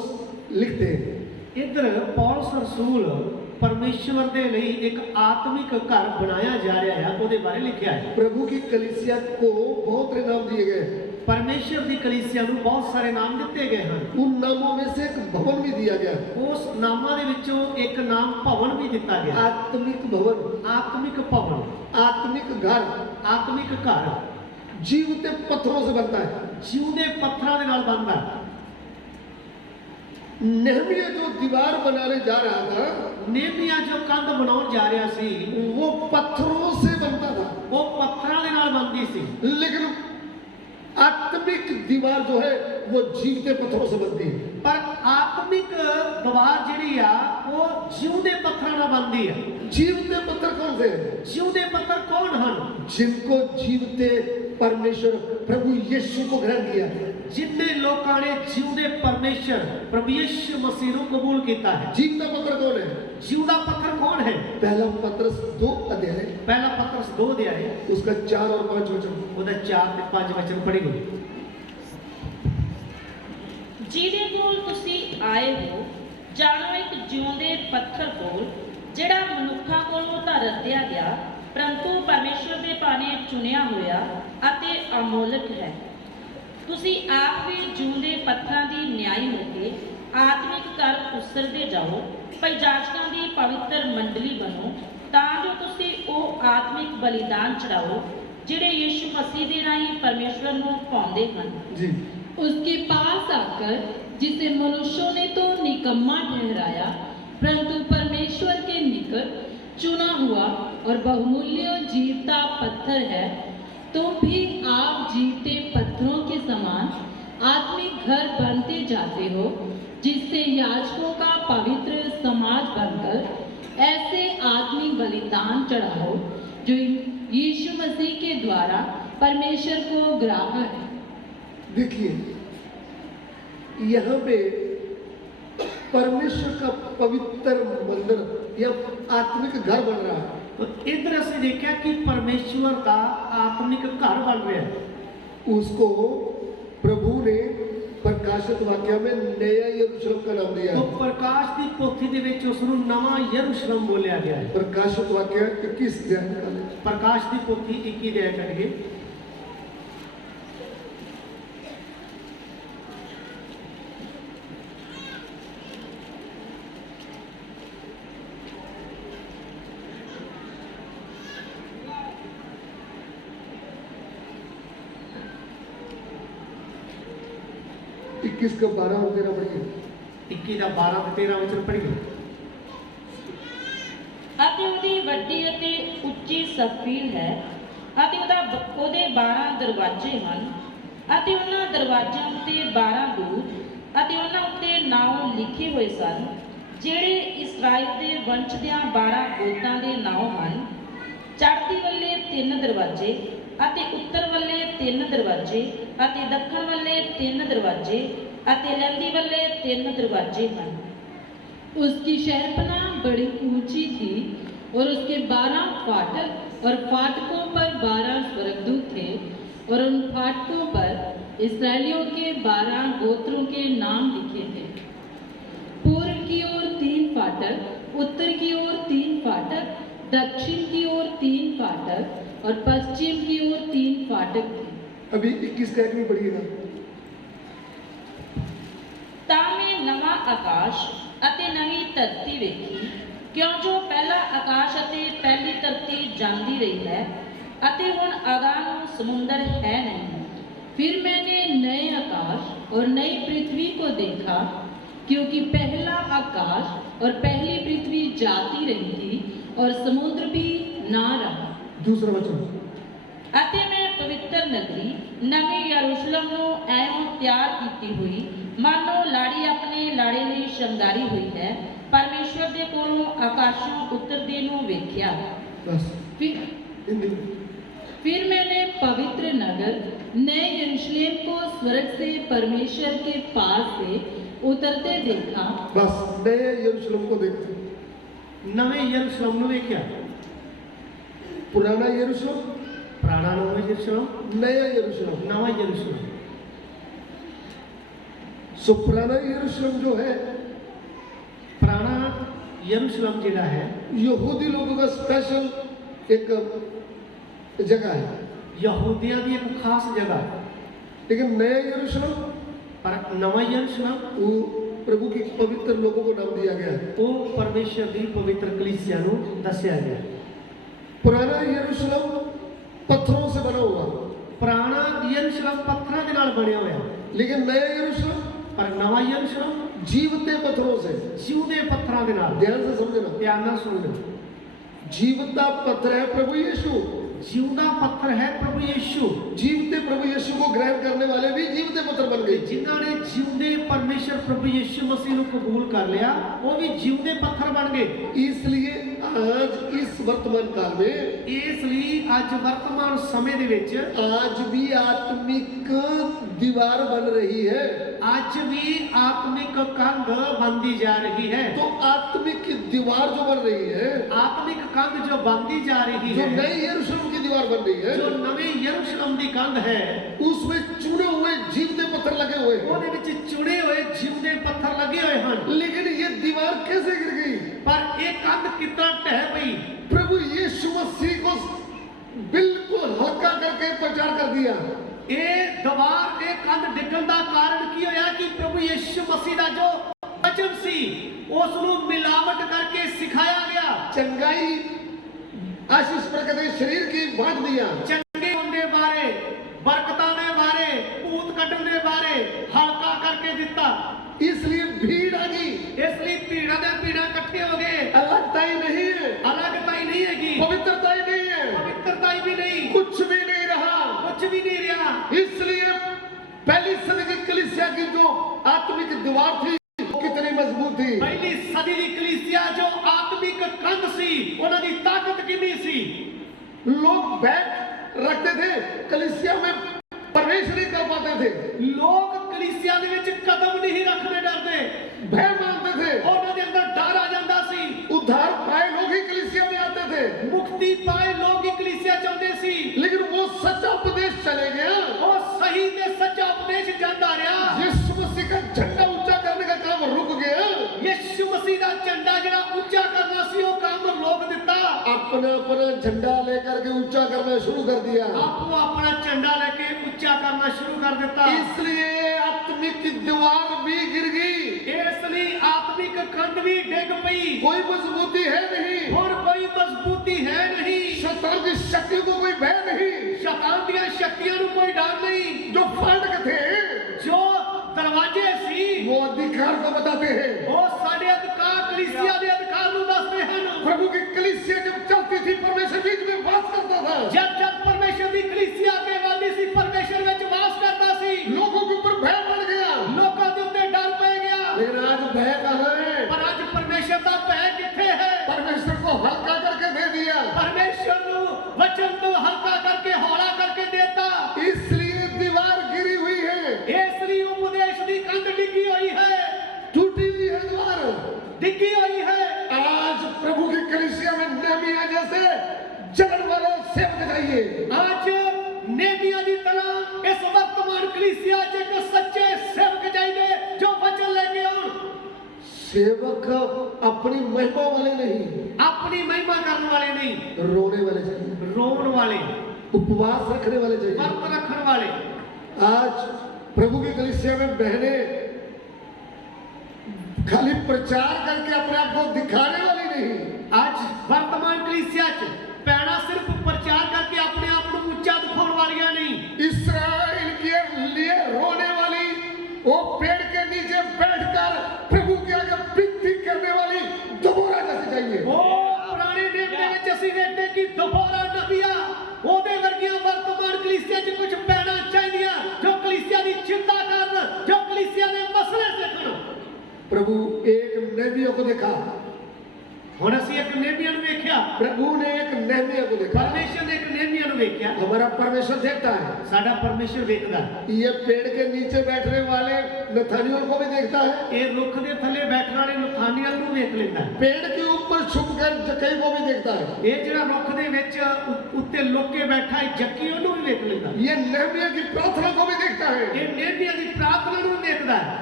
लिखते हैं। इधर पौलुस रसूल परमेश्वर ਦੇ ਲਈ ਇੱਕ ਆਤਮਿਕ ਘਰ ਬਣਾਇਆ ਜਾ ਰਿਹਾ ਹੈ, ਉਹਦੇ ਬਾਰੇ ਲਿਖਿਆ ਹੈ। प्रभु की कलीसिया को बहुत से नाम दिए गए हैं। परमेश्वर ਦੀ ਕਲੀਸਿया ਨੂੰ ਬਹੁਤ ਸਾਰੇ ਨਾਮ ਦਿੱਤੇ ਗਏ ਹਨ। उन नामों में से एक भवन भी दिया गया, ਉਸ ਨਾਮਾਂ ਦੇ ਵਿੱਚੋਂ ਇੱਕ ਨਾਮ ਭਵਨ ਵੀ ਦਿੱਤਾ ਗਿਆ। आत्मिक भवन, ਆਤਮਿਕ ਭਵਨ, आत्मिक घर, ਆਤਮਿਕ ਘਰ जीवते पत्थरों से बनता है। ਜਿਉਂਦੇ ਪੱਥਰਾਂ ਦੇ ਨਾਲ ਬਣਦਾ ਹੈ। नेहमिया जो दीवार बनाने जा रहा था, ਨੇਮੀਆ ਜੋ ਕੰਧ ਬਣਾਉਣ ਜਾ ਰਿਹਾ ਸੀ, वो पत्थरों से बनता था, ਉਹ ਪੱਥਰਾਂ ਦੇ ਨਾਲ ਬਣਦੀ ਸੀ। लेकिन आत्मिक दीवार जो है वो जीवते पत्थरों से बनती है। ਪਰ ਆਤਮਿਕ ਦੀਵਾਰ ਜਿਹੜੀ ਆ ਉਹ ਜਿਉਂਦੇ ਪੱਥਰਾਂ ਨਾਲ ਬਣਦੀ ਹੈ। जीवते पत्थर कौन से हैं? ਜਿਉਂਦੇ ਪੱਥਰ ਕੌਣ ਹਨ? जिनको जीवते परमेश्वर प्रभु यीशु को ग्रहण किया, जिन्ने लोगों ने जिਉਂਦੇ परमेश्वर प्रभु यीशु मसीह ਨੂੰ ਕਬੂਲ ਕੀਤਾ ਹੈ। जीवता पत्थर कौन है? जिਉਂਦਾ पत्थर कौन है? पहला पत्रस 2 अध्याय, पहला पत्रस 2 अध्याय उसका 4 और 5 वचन। ਉਹਦਾ 4 ਤੇ 5 ਵਚਨ ਪੜ੍ਹੇਗੇ। ਜਿਹਦੇ ਕੋਲ ਤੁਸੀਂ ਆਏ ਹੋ, ਜਾਣੋ ਇੱਕ ਜਿਉਂਦੇ ਪੱਥਰ ਕੋਲ, ਜਿਹੜਾ ਮਨੁੱਖਾਂ ਕੋਲੋਂ ਤਾਂ ਰੱਦਿਆ ਗਿਆ, ਪਰੰਤੂ ਪਰਮੇਸ਼ਵਰ ਦੇ ਭਾਣੇ ਚੁਣਿਆ ਹੋਇਆ ਅਤੇ ਅਮੋਲਕ ਹੈ। ਤੁਸੀਂ ਆਪ ਵੀ ਜਿਉਂਦੇ ਪੱਥਰਾਂ ਦੀ ਨਿਆਈ ਹੋ ਕੇ ਆਤਮਿਕ ਘਰ ਉਸਰਦੇ ਜਾਓ, ਭਈ ਜਾਜਕਾਂ ਦੀ ਪਵਿੱਤਰ ਮੰਡਲੀ ਬਣੋ, ਤਾਂ ਜੋ ਤੁਸੀਂ ਉਹ ਆਤਮਿਕ ਬਲੀਦਾਨ ਚੜਾਓ ਜਿਹੜੇ ਯਿਸੂ ਮਸੀਹ ਦੇ ਰਾਹੀਂ ਪਰਮੇਸ਼ਵਰ ਨੂੰ ਪਾਉਂਦੇ ਹਨ। जी उसके पास आकर जिसे मनुष्यों ने तो निकम्मा ठहराया, परंतु परमेश्वर के निकट चुना हुआ और बहुमूल्य जीवता पत्थर है, तुम भी आप जीवते पत्थरों के समान आत्मिक घर बनते जाते हो, जिससे याजकों का पवित्र समाज बनकर ऐसे आत्मिक बलिदान चढ़ाओ जो यीशु मसीह के द्वारा परमेश्वर को ग्राह्य है। देखिए यहाँ पे परमेश्वर का पवित्र मंदिर या आत्मिक घर बन रहा है। तो इधर ਅਸੀਂ ਦੇਖਿਆ ਕਿ ਪਰਮੇਸ਼ਵਰ ਦਾ ਆਤਮਿਕ ਘਰ ਬਣ ਰਿਹਾ ਹੈ। उसको प्रभु ने प्रकाशित वाक्य में नया यरूशलेम का नाम दिया तो है। ਪ੍ਰਕਾਸ਼ ਦੀ ਪੋਥੀ ਦੇ ਵਿੱਚ ਉਸ ਨੂੰ ਨਵਾਂ ਯਰੂਸ਼ਲਮ ਬੋਲਿਆ ਗਿਆ ਹੈ। प्रकाशित वाक्य 21 अध्याय निकालें। ਪ੍ਰਕਾਸ਼ ਦੀ ਪੋਥੀ 21 ਅਧਿਆਇ ਕਰੀਏ। इक्कीस का 12 और 13 पढ़िए। 21 ਦਾ 12 ਤੇ 13 ਵਚਨ ਪੜ੍ਹੀਏ। ਅਤੇ ਉਹਦੀ ਵੱਡੀ ਅਤੇ ਉੱਚੀ ਸਫੀਲ ਹੈ ਅਤੇ ਉਹਦੇ 12 ਦਰਵਾਜ਼ੇ ਹਨ ਅਤੇ ਉਹਨਾਂ ਦਰਵਾਜ਼ਿਆਂ ਉੱਤੇ 12 ਦੂਤ ਅਤੇ ਉਹਨਾਂ ਉੱਤੇ ਨਾਮ ਲਿਖੇ ਹੋਏ ਸਨ, ਜਿਹੜੇ ਇਸਰਾਇਲ ਦੇ ਵੰਸ਼ ਦੀਆਂ 12 ਗੋਤਾਂ ਦੇ ਨਾਮ ਹਨ। ਚੜ੍ਹਦੀ ਵੱਲੇ 3 ਦਰਵਾਜ਼ੇ ਅਤੇ ਉੱਤਰ ਵੱਲੇ 3 ਦਰਵਾਜ਼ੇ ਅਤੇ ਦੱਖਣ ਵੱਲੇ 3 ਦਰਵਾਜ਼ੇ ਅਤੇ ਲਹਿੰਦੀ ਵੱਲੇ 3 ਦਰਵਾਜ਼ੇ ਹਨ। उसकी शहरपना बड़ी ऊंची थी और उसके 12 फाटक और फाटकों पर 12 स्वर्गदूत थे और उन फाटकों पर इस्राएलियों के 12 गोत्रों के नाम लिखे थे। पूर्व की ओर 3 फाटक, उत्तर की ओर 3 फाटक, दक्षिण की ओर 3 फाटक और पश्चिम की ओर 3 फाटक थे। अभी 21 का 1 में पढ़िएगा। ਤਾਂ ਮੈਂ ਨਵਾਂ ਆਕਾਸ਼ ਅਤੇ ਨਵੀਂ ਧਰਤੀ ਵੇਖੀ, ਕਿਉਂ ਜੋ ਪਹਿਲਾ ਆਕਾਸ਼ ਅਤੇ ਪਹਿਲੀ ਧਰਤੀ ਜਾਂਦੀ ਰਹੀ ਹੈ ਅਤੇ ਹੁਣ ਅਗਾਂਹ ਨੂੰ ਸਮੁੰਦਰ ਹੈ ਨਹੀਂ। फिर मैंने नए आकाश और नई पृथ्वी को देखा, क्योंकि पहला आकाश और पहली पृथ्वी जाती रही थी और समुद्र भी ना रहा। दूसरा वचन। ਅਤੇ ਮੈਂ ਪਵਿੱਤਰ ਨਗਰੀ ਨਵੀਂ ਯਰੂਸ਼ਲਮ ਨੂੰ ਐਵੇਂ ਤਿਆਰ ਕੀਤੀ ਹੋਈ, ਮਾਨੋ ਲਾੜੀ ਆਪਣੇ ਲਾੜੇ ਲਈ ਸ਼ਿੰਗਾਰੀ ਹੋਈ ਹੈ, ਪਰਮੇਸ਼ਵਰ ਦੇ ਕੋਲੋਂ ਆਕਾਸ਼ੋਂ ਉਤਰਦੇ ਨੂੰ ਵੇਖਿਆ। बस फिर हिंदी। फिर मैंने पवित्र नगर नए यरूशलेम को स्वर्ग से परमेश्वर के पास से उतरते देखा। बस नए यरूशलेम को देखा। ਨਵੇਂ ਯਰੂਸ਼ਲਮ ਨੂੰ ਵੇਖਿਆ। पुराना यरूशलेम, ਪੁਰਾਣਾ ਨਵਾਂ ਯਰੂਸ਼ਲਮ, नया यरूशलेम। ਨਵਾਂ ਯਰੂਸ਼ਲਮ। सो पुराना यरूशलेम जो है ਪੁਰਾਣਾ ਯਰੂਸ਼ਲਮ ਜਿਹੜਾ ਹੈ यहूदी लोगों का स्पेशल एक जगह है, ਯਹੂਦੀਆਂ ਦੀ ਇੱਕ ਖਾਸ ਜਗ੍ਹਾ ਹੈ। लेकिन नया यरूशलेम ਪਰ ਨਵਾਂ ਯਰੂਸ਼ਲਮ वो प्रभु के पवित्र लोगों को नाम दिया गया है। ਉਹ ਪਰਮੇਸ਼ਰ ਦੀ ਪਵਿੱਤਰ ਕਲੀਸਿਆ ਨੂੰ ਦੱਸਿਆ ਗਿਆ। पुराना यरूशलेम पत्थरों से बना हुआ, ਪੁਰਾਣਾ ਯਰੂਸ਼ਲਮ ਪੱਥਰਾਂ ਦੇ ਨਾਲ ਬਣਿਆ ਹੋਇਆ, लेकिन नया यरूशलेम ਪਰ ਨਵਾਂ ਯਰੂਸ਼ਲਮ जीवते पत्थरों से। ਜਿਉਂਦੇ ਪੱਥਰਾਂ ਦੇ ਨਾਲ। ध्यान से समझना, ਧਿਆਨ ਨਾਲ ਸੁਣੋ। जीवता पत्थर है प्रभु यीशु। ਜਿਉਂਦਾ ਪੱਥਰ ਹੈ ਪ੍ਰਭੂ ਯੀਸ਼ੂ। जीवते प्रभु यीशु को ग्रहण करने वाले भी जीवते पत्थर बन ਤੇ गए। ਜਿਨ੍ਹਾਂ ਨੇ ਜਿਉਂਦੇ ਪਰਮੇਸ਼ਰ ਪ੍ਰਭੂ ਯੀਸ਼ੂ ਮਸੀਹ ਨੂੰ ਕਬੂਲ ਕਰ ਲਿਆ, ਉਹ ਵੀ ਜਿਉਂਦੇ ਪੱਥਰ ਬਣ ਗਏ। इसलिए आज इस वर्तमान काल में ਇਸ ਲਈ ਅੱਜ ਵਰਤਮਾਨ ਸਮੇਂ ਦੇ ਵਿੱਚ आज भी आत्मिक दीवार बन रही है। ਅੱਜ ਵੀ ਆਤਮਿਕ ਕੰਧ ਬਣਦੀ ਜਾ ਰਹੀ ਹੈ। तो आत्मिक दीवार जो बन रही है, ਆਤਮਿਕ ਕੰਧ ਜੋ ਬਣਦੀ ਜਾ ਰਹੀ जो ਹੈ, नई यरूशलेम की दीवार बन रही है, ਜੋ ਨਵੇਂ ਯਰੂਸ਼ਲਮ ਦੀ ਕੰਧ ਹੈ, उसमें चुने हुए जीवते पत्थर लगे हुए हैं। ਉਹਦੇ ਵਿੱਚ ਚੁਣੇ ਹੋਏ ਜਿਉਂਦੇ ਪੱਥਰ ਲੱਗੇ ਹੋਏ ਹਨ। लेकिन ये दीवार कैसे गिर गई? ਪਰ ਇਹ ਕੰਧ ਕਿੱਦਾਂ ਢਹਿ ਪਈ? प्रभु यीशु मसीह को बिल्कुल हल्का करके प्रचार कर दिया। ਇਹ ਦੀਵਾਰ, ਇਹ ਕੰਧ ਡਿੱਗਣ ਦਾ ਕਾਰਨ ਕੀ ਹੋਇਆ ਕਿ ਪ੍ਰਭੂ ਯੀਸ਼ੂ ਮਸੀਹ ਦਾ ਜੋ ਵਚਨ ਸੀ ਉਸ ਨੂੰ ਮਿਲਾਵਟ ਕਰਕੇ ਸਿਖਾਇਆ ਗਿਆ। चंगाई आशीष प्रकट शरीर की बांट दिया। ਚੰਗੇ ਬਰਕਤਾਂ ਦੇ ਬਾਰੇ, ਭੂਤ ਕੱਢਣ ਦੇ ਬਾਰੇ ਹਲਕਾ ਕਰਕੇ ਦਿੱਤਾ। इसलिए भीड़ आ गई, ਇਸ ਲਈ ਭੀੜਾਂ ਦੇ ਭੀੜਾਂ ਇਕੱਠੇ ਹੋ ਗਏ। अलगता ही नहीं है, ਅਲੱਗਤਾ ਹੀ ਨਹੀਂ ਹੈਗੀ, पवित्रता ही नहीं है, ਪਵਿੱਤਰਤਾ ਹੀ ਵੀ ਨਹੀਂ, कुछ भी नहीं रहा। ਕੁਝ ਵੀ ਨਹੀਂ ਰਿਹਾ। इसलिए पहली सदी की कलीसिया की जो आत्मिक दीवार थी वो कितनी मजबूत थी। ਪਹਿਲੀ ਸਦੀ ਦੀ ਕਲੀਸਿया ਜੋ ਆਤਮਿਕ ਕੰਧ ਸੀ, ਉਹਨਾਂ ਦੀ ਤਾਕਤ ਕਿੰਨੀ ਸੀ। लोग बैठ रखते थे, कलीसिया में प्रवेश नहीं कर पाते थे, ਲੋਕ ਕਲੀਸਿया ਦੇ ਵਿੱਚ ਕਦਮ ਨਹੀਂ ਰੱਖਦੇ, ਡਰਦੇ, भय मानते थे। ਉਹਨਾਂ ਦੇ ਅੰਦਰ ਡਰ ਆ ਜਾਂਦਾ ਸੀ। उद्धार पाए लोग ही कलीसिया में आते थे, ਮੁਕਤੀ ਪਾਏ ਲੋਕ ਹੀ ਕਲੀਸਿया ਚਾਹੁੰਦੇ ਸੀ। लेकिन वो सच्चा उपदेश चले गया। ਉਹ ਸਹੀ ਤੇ ਸੱਚਾ ਉਪਦੇਸ਼ ਜਾਂਦਾ ਰਿਹਾ। यीशु मसीह का झंडा ऊंचा करने का काम रुक गया। ਯਿਸੂ ਮਸੀਹ ਦਾ ਝੰਡਾ ਜਿਹੜਾ ਉੱਚਾ ਕਰਨਾ ਸੀ, ਉਹ ਕੰਮ ਰੋਕ ਦਿੱਤਾ। अपना अपना झंडा लेकर के ऊंचा करना शुरू कर दिया। ਆਪੋ ਆਪਣਾ ਝੰਡਾ ਲੈ ਕੇ ਉੱਚਾ ਕਰਨਾ ਸ਼ੁਰੂ ਕਰ ਦਿੱਤਾ। इसलिए आत्मिक दीवार भी गिर गई, ਇਸ ਲਈ ਆਤਮਿਕ ਕੰਧ ਵੀ ਡਿੱਗ ਪਈ। कोई मजबूती है नहीं, ਹੁਣ ਕੋਈ ਮਜ਼ਬੂਤੀ ਹੈ ਨਹੀਂ। शैतान की शक्ति को कोई भय नहीं। ਸ਼ੈਤਾਨ ਦੀਆਂ ਸ਼ਕਤੀਆਂ ਨੂੰ ਕੋਈ ਡਰ नहीं। जो फाटक थे ਜੋ ਦਰਵਾਜ਼ੇ ਸੀ, वो अधिकार को बताते हैं। ਉਹ ਸਾਡੇ ਅਧਿਕਾਰ, ਕਲੀਸਿया ਦੇ ਅਧਿਕਾਰ ਨੂੰ ਦੱਸਦੇ ਹਨ। प्रभु की कलीसिया जब चलती थी, परमेश्वर बीच में वास करता था। ਜਦ ਜਦ ਪਰਮੇਸ਼ਰ ਦੀ ਕਲੀਸਿया ਅੱਗੇ ਵਧਦੀ ਸੀ, ਪਰਮੇਸ਼ਰ ਵਿੱਚ ਵਾਸ ਕਰਦਾ ਸੀ। लोगों के ऊपर भय बढ़ गया, ਲੋਕਾਂ ਦੇ ਉੱਤੇ ਡਰ ਪੈ ਗਿਆ। लेकिन आज भय कहाँ है? ਪਰ ਅੱਜ ਪਰਮੇਸ਼ਰ ਦਾ ਭੈ ਕਿੱਥੇ ਹੈ? परमेश्वर को हल्का करके दे दिया। ਪਰਮੇਸ਼ਰ ਨੂੰ ਵਚਨ ਤੋਂ ਹਲਕਾ ਕਰਕੇ, ਹੌਲਾ ਕਰਕੇ ਦੇਤਾ। इसलिए दीवार गिरी हुई है, ਇਸ ਲਈ ਉਪਦੇਸ਼ ਦੀ ਕੰਧ ਡਿੱਗੀ ਹੋਈ ਹੈ, टूटी हुई है दीवार। ਡਿੱਗੀ ਹੋਈ ਹੈ। आज प्रभु की कलीसिया में नेहमिया जैसे जलन वाले सेवक चाहिए। ਅੱਜ ਨੇਮੀਆ ਦੀ ਤਰ੍ਹਾਂ ਇਸ ਵਰਤਮਾਨ ਕਲੀਸਿया 'ਚ ਇੱਕ ਸੱਚੇ ਸੇਵਕ ਚਾਹੀਦੇ ਜੋ ਵਚਨ ਲੈ ਕੇ ਆਉਣ। सेवक अपनी महिमा वाले नहीं, ਆਪਣੀ ਮਹਿਮਾ ਕਰਨ ਵਾਲੇ ਨਹੀਂ, रोने वाले चाहिए, ਰੋਣ ਵਾਲੇ, उपवास रखने वाले चाहिए। ਵਰਤ ਰੱਖਣ ਵਾਲੇ। आज प्रभु की कलीसिया में बहनें खाली प्रचार करके अपने आप को दिखाने वाली नहीं, ਅੱਜ ਵਰਤਮਾਨ ਕਲੀਸਿया 'ਚ ਪੈਣਾ सिर्फ प्रचार करके अपने आप ਨੂੰ ਉੱਚਾ ਦਿਖਾਉਣ ਵਾਲੀਆਂ ਨਹੀਂ। इस्राएल के लिए रोने वाली, वो पेड़ के नीचे बैठकर प्रभु के आगे विनती करने वाली दोबारा जैसे चाहिए। ਉਹ ਪੁਰਾਣੇ ਨਿਯਮ ਦੇ ਵਿੱਚ ਅਸੀਂ ਵੇਖਦੇ ਕਿ ਦੁਬਾਰਾ ਨਬੀਆਂ ਉਹਦੇ ਵਰਗੀਆਂ ਵਰਤਮਾਨ ਕਲੀਸਿया 'ਚ ਕੁਝ ਪੈਣਾ ਚਾਹੀਦੀਆਂ ਜੋ ਕਲੀਸਿया ਦੀ ਚਿੰਤਾ ਕਰਨ, ਜੋ ਕਲੀਸਿया ਦੇ ਮਸਲੇ ਦੇਖਣ। प्रभु एक नेहमिया को देखा, ਹੁਣ ਅਸੀਂ ਇੱਕ ਨੇਮੀਆ ਨੂੰ ਵੇਖਿਆ, प्रभु ने एक नेहमिया को देखा। ਪਰਮੇਸ਼ਰ ਨੇ ਇੱਕ ਨੇਮੀਆ ਨੂੰ ਵੇਖਿਆ। हमारा परमेश्वर देखता है, ਸਾਡਾ ਪਰਮੇਸ਼ਰ ਵੇਖਦਾ, ये पेड़ के नीचे बैठने वाले नथानियों को भी देखता है, ਇਹ ਰੁੱਖ ਦੇ ਥੱਲੇ ਬੈਠਣ ਵਾਲੇ ਨਥਾਨੀਅਲ ਨੂੰ ਵੇਖ ਲੈਂਦਾ ਹੈ। पेड़ के ऊपर छुपकर जक्कई को भी देखता है। ਇਹ ਜਿਹੜਾ ਰੁੱਖ ਦੇ ਵਿੱਚ ਉੱਤੇ ਲੁੱਕ ਕੇ ਬੈਠਾ ਹੈ ਜੱਕੀ, ਉਹਨੂੰ ਵੀ ਵੇਖ ਲੈਂਦਾ। ये नेहमिया की प्रार्थना को भी देखता है। ਇਹ ਨੇਮੀਆ ਦੀ ਪ੍ਰਾਰਥਨਾ ਨੂੰ ਵੀ ਦੇਖਦਾ ਹੈ।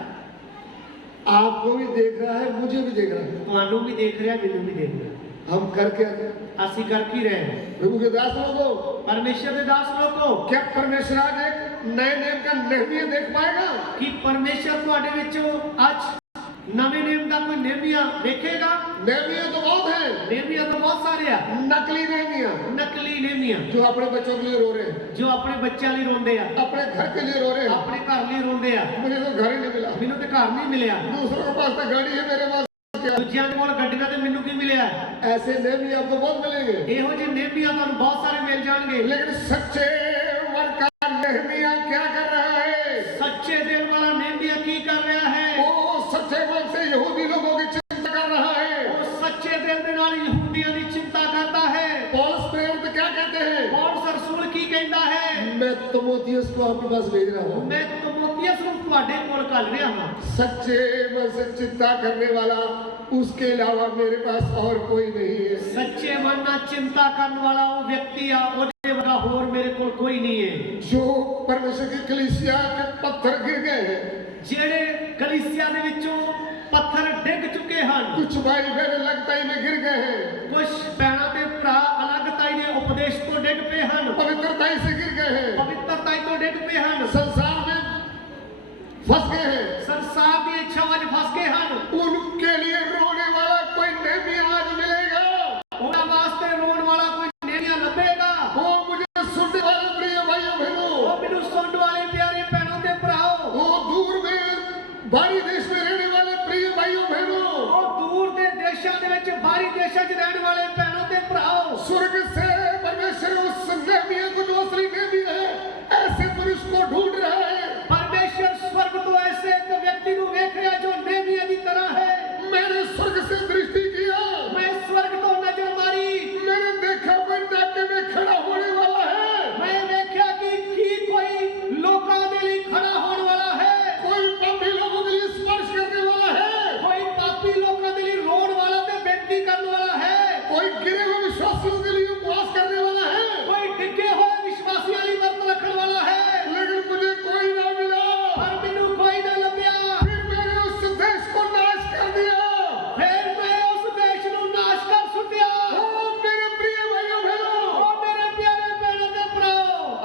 आपको भी देख रहा है, मुझे भी देख रहा है। ਤੁਹਾਨੂੰ ਵੀ ਦੇਖ ਰਿਹਾ, ਮੈਨੂੰ ਵੀ ਦੇਖ ਰਿਹਾ। हम करके आते हैं। ਅਸੀਂ ਕਰ ਕੀ ਰਹੇ ਹਾਂ? प्रभु के दास लोगों, ਪਰਮੇਸ਼ਰ ਦੇ ਦਾਸ ਲੋਕੋ, क्या परमेश्वर आज एक नए नेम का नेहमिया देख पाएगा? ਕੀ ਪਰਮੇਸ਼ਰ ਤੁਹਾਡੇ ਵਿੱਚੋਂ ਅੱਜ ਨਵੇਂ ਨੇਮ ਦਾ ਕੋਈ ਨੇਮੀਆ ਵੇਖੇਗਾ? नेहमिया तो बहुत है, ਨੇਮੀਆ ਤਾਂ ਬਹੁਤ ਸਾਰੇ ਆ, नकली नेहमिया ਨਕਲੀ ਨੇਮੀਆ जो अपने बच्चों के लिए रो रहे हैं, ਜੋ ਆਪਣੇ ਬੱਚਿਆਂ ਲਈ ਰੋਂਦੇ ਆ, अपने घर के लिए रो रहे हैं। ਆਪਣੇ ਘਰ ਲਈ ਰੋਂਦੇ ਆ। मुझे तो घर ही नहीं मिला, ਮੈਨੂੰ ਤੇ ਘਰ ਨਹੀਂ ਮਿਲਿਆ, दूसरों के पास तो गाड़ी है, मेरे पास क्या? ਦੂਜਿਆਂ ਦੇ ਕੋਲ ਗੱਡੀਆਂ ਤੇ ਮੈਨੂੰ ਕੀ ਮਿਲਿਆ? ऐसे नेहमिया आपको बहुत मिलेंगे, ਇਹੋ ਜਿਹੇ ਨੇਮੀਆ ਤੁਹਾਨੂੰ ਬਹੁਤ ਸਾਰੇ ਮਿਲ ਜਾਣਗੇ। लेकिन सच्चे मन का नेहमिया क्या कर रहा है? ਸੱਚੇ ਦਿਲ ਵਾਲਾ ਨੇਮੀਆ ਕੀ ਕਰ ਰਿਹਾ ਹੈ? वो सच्चे मन से यहूदी लोगों की चिंता कर रहा है। ਉਹ ਸੱਚੇ ਦਿਲ ਦੇ ਨਾਲ ਯਹੂਦੀਆਂ ਦੀ ਚਿੰਤਾ ਕਰਦਾ ਹੈ। पौलुस प्रेरित क्या कहते हैं? ਪੌਲਸ ਰਸੂਲ ਕੀ ਕਹਿੰਦਾ ਹੈ? मैं तीमुथियुस को आपके पास भेज रहा हूँ। ਮੈਂ ਤਿਮੋਥੀਅਸ ਨੂੰ ਤੁਹਾਡੇ ਕੋਲ ਘੱਲ ਰਿਹਾ ਹਾਂ। सच्चे मन से चिंता करने वाला, उसके अलावा मेरे पास और कोई नहीं है। ਸੱਚੇ ਮਨ ਨਾਲ ਚਿੰਤਾ ਕਰਨ ਵਾਲਾ ਉਹ ਵਿਅਕਤੀ ਆ, ਉਹਦੇ ਵਰਗਾ ਹੋਰ ਮੇਰੇ ਕੋਲ ਕੋਈ ਨਹੀਂ ਹੈ। जो परमेश्वर की कलीसिया के पत्थर गिर गए हैं, ਜਿਹੜੇ ਕਲੀਸਿया ਦੇ ਵਿੱਚੋਂ ਪੱਥਰ ਡਿੱਗ ਚੁੱਕੇ ਹਨ, कुछ भाई बहन लगताई में गिर गए हैं, ਕੁਝ ਭੈਣਾਂ ਤੇ ਭਰਾ ਅਲੱਗਤਾਈ ਦੇ ਉਪਦੇਸ਼ ਤੋਂ ਡਿੱਗ ਪਏ ਹਨ, पवित्रताई से गिर गए हैं, ਪਵਿੱਤਰਤਾਈ ਤੋਂ ਡਿੱਗ ਪਏ ਹਨ, संसार में फंस गए हैं। ਸੰਸਾਰ ਦੀਆਂ ਇੱਛਾਵਾਂ 'ਚ ਫਸ ਗਏ ਹਨ। उनके लिए रोने वाला कोई नेहमिया आज मिलेगा। ਉਹਨਾਂ ਵਾਸਤੇ ਰੋਣ ਵਾਲਾ ਕੋਈ ਨੇਮੀਆ ਲੱਭੇਗਾ। वो मुझे सुनने वाले प्रिय भाइयों बहनों, ਉਹ ਮੈਨੂੰ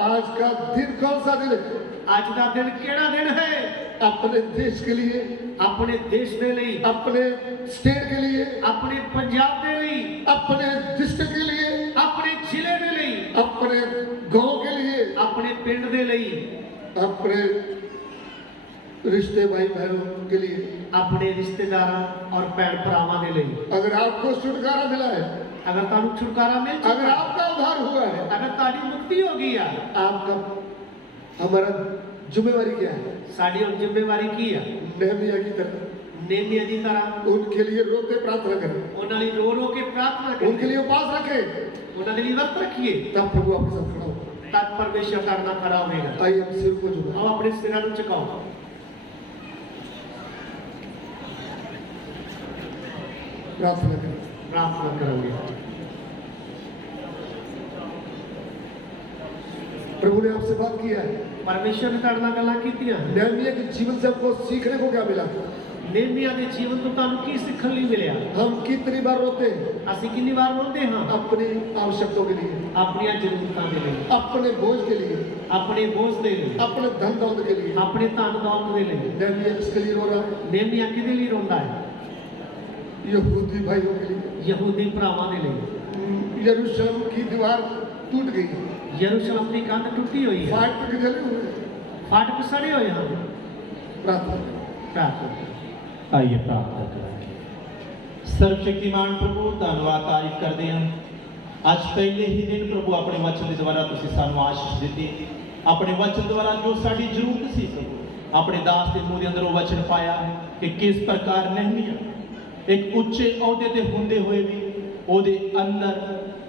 आज का दिन कौन सा दिन है? ਅੱਜ ਦਾ ਦਿਨ ਕਿਹੜਾ ਦਿਨ ਹੈ? अपने देश के लिए, ਆਪਣੇ ਦੇਸ਼ ਦੇ ਲਈ, अपने स्टेट के लिए, ਆਪਣੇ ਪੰਜਾਬ ਦੇ ਲਈ, अपने डिस्ट्रिक्ट के लिए, ਆਪਣੇ ਜ਼ਿਲ੍ਹੇ ਦੇ ਲਈ, अपने गांव के लिए, ਆਪਣੇ ਪਿੰਡ ਦੇ ਲਈ, अपने रिश्ते भाई बहनों के लिए। ਆਪਣੇ ਰਿਸ਼ਤੇਦਾਰਾਂ ਔਰ ਭੈਣ ਭਰਾਵਾਂ ਦੇ ਲਈ। अगर आपको छुटकारा मिला है, ਅਗਰ ਤੁਹਾਨੂੰ ਛੁਟਕਾਰਾ ਮਿਲ अगर ਚੁੱਕਾ, आपका उद्धार हुआ है, ਅਗਰ ਤੁਹਾਡੀ ਮੁਕਤੀ ਹੋ ਗਈ ਆ, आपका हमारा जिम्मेवारी क्या है? ਸਾਡੀ ਹੁਣ ਜ਼ਿੰਮੇਵਾਰੀ ਕੀ ਆ? नहमिया की तरह ਨੇਮੀਆ ਦੀ ਤਰ੍ਹਾਂ उनके लिए रोते प्रार्थना करें, ਉਹਨਾਂ ਲਈ ਰੋ ਰੋ ਕੇ ਪ੍ਰਾਰਥਨਾ उनके ਕਰੀਏ, लिए उपवास रखें, ਉਹਨਾਂ ਦੇ ਲਈ ਵਰਤ ਰੱਖੀਏ, तब प्रभु आपके साथ खड़ा होगा। ਤਦ ਪਰਮੇਸ਼ਰ ਤੁਹਾਡੇ ਨਾਲ ਖੜਾ ਹੋਵੇਗਾ। आइए हम सिर को झुकाएं, ਆਓ ਆਪਣੇ ਸਿਰਾਂ ਨੂੰ ਝੁਕਾਓ, प्रार्थना करें। ਪ੍ਰਾਰਥਨਾ ਕਰੋਗੇ। प्रभु ने आपसे बात किया है। ਪਰਮੇਸ਼ਰ ਨੇ ਤੁਹਾਡੇ ਨਾਲ ਗੱਲਾਂ ਕੀਤੀਆਂ। नहमिया के जीवन से हमको सीखने को क्या मिला? ਨੇਮੀਆ ਦੇ ਜੀਵਨ ਤੋਂ ਤੁਹਾਨੂੰ ਕੀ ਸਿੱਖਣ ਲਈ ਮਿਲਿਆ? हम कितनी बार रोते हैं ਅਸੀਂ ਕਿੰਨੀ ਵਾਰ ਰੋਂਦੇ ਹਾਂ अपनी आवश्यकताओं के लिए, ਆਪਣੀਆਂ ਜ਼ਰੂਰਤਾਂ ਦੇ ਲਈ, अपने बोझ के लिए, ਆਪਣੇ ਬੋਝ ਦੇ ਲਈ, अपने धन दौलत के लिए। ਆਪਣੇ ਧਨ दौलत ਦੇ ਲਈ। नहमिया किसके लिए रो रहा है? ਨੇਮੀਆ ਕਿਹਦੇ ਲਈ ਰੋਂਦਾ ਹੈ? यहूदी भाइयों के लिए। ਯਹੂਦੀ ਭਰਾਵਾਂ ਦੇ ਲਈ। यरूशलेम की दीवार टूट गई, ਯਰੂਸ਼ਲਮ ਦੀ ਕੰਧ ਟੁੱਟੀ ਹੋਈ ਹੈ, फाटक जले हुए हैं। ਫਾਟਕ ਸੜੇ ਹੋਏ ਹਨ। प्रार्थना करें। ਪ੍ਰਾਰਥਨਾ आइए प्रार्थना करेंगे। सर्वशक्तिमान प्रभु धन्यवाद तारीफ करते हैं। आज पहले ही दिन प्रभु अपने वचन के द्वारा तुसी सानू आशीष दी, अपने वचन द्वारा जो साडी जरूरत सी प्रभु अपने दास के मुंह के अंदर वो वचन पाया कि किस प्रकार नहमिया एक उच्चे अहदे ते हुंदे हुए भी ओदे अंदर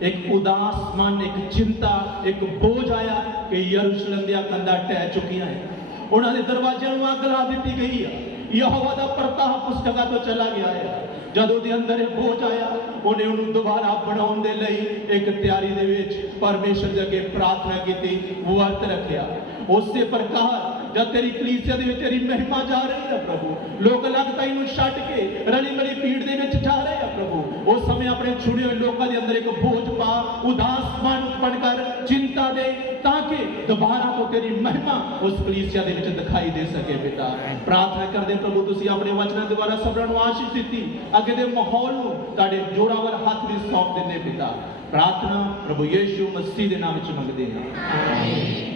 एक उदास मन, एक चिंता, एक बोझ आया कि यरूशलेम दी कंधां ढह चुकियां हैं, उन्होंने दरवाजे नूं अग ला दी गई है, यहोवा दा प्रताप उस जगह तो चला गया है। जदों दे अंदर एक बोझ आया, उन्हें उन्हें दोबारा बनाउण दे लई एक तैयारी दे विच परमेश्वर दे अगे प्रार्थना कीती, वर्त रखिया। उसे प्रकार जब तेरी कलीसिया दे विच तेरी महिमा जा रही है प्रभु, लोग लगता इनू छड्ड के रली मली भीड़ दे विच जा रहे हैं प्रभु, उस समय अपने छुड़े हुए लोगों के अंदर एक बोझ पा, उदास मन उत्पन्न कर, चिंता दे, ताकि दोबारा तो तेरी महिमा उस कलीसिया दे विच दिखाई दे सके। पिता प्रार्थना करदे प्रभु तुसी अपने वचनां द्वारा सबरां नूं आशीष दित्ती, अगे दे माहौल नूं तुहाडे जोरावर हत्थ विच सौंप दिंदे पिता। प्रार्थना प्रभु यीशु मसीह दे नाम विच मंगदे हां।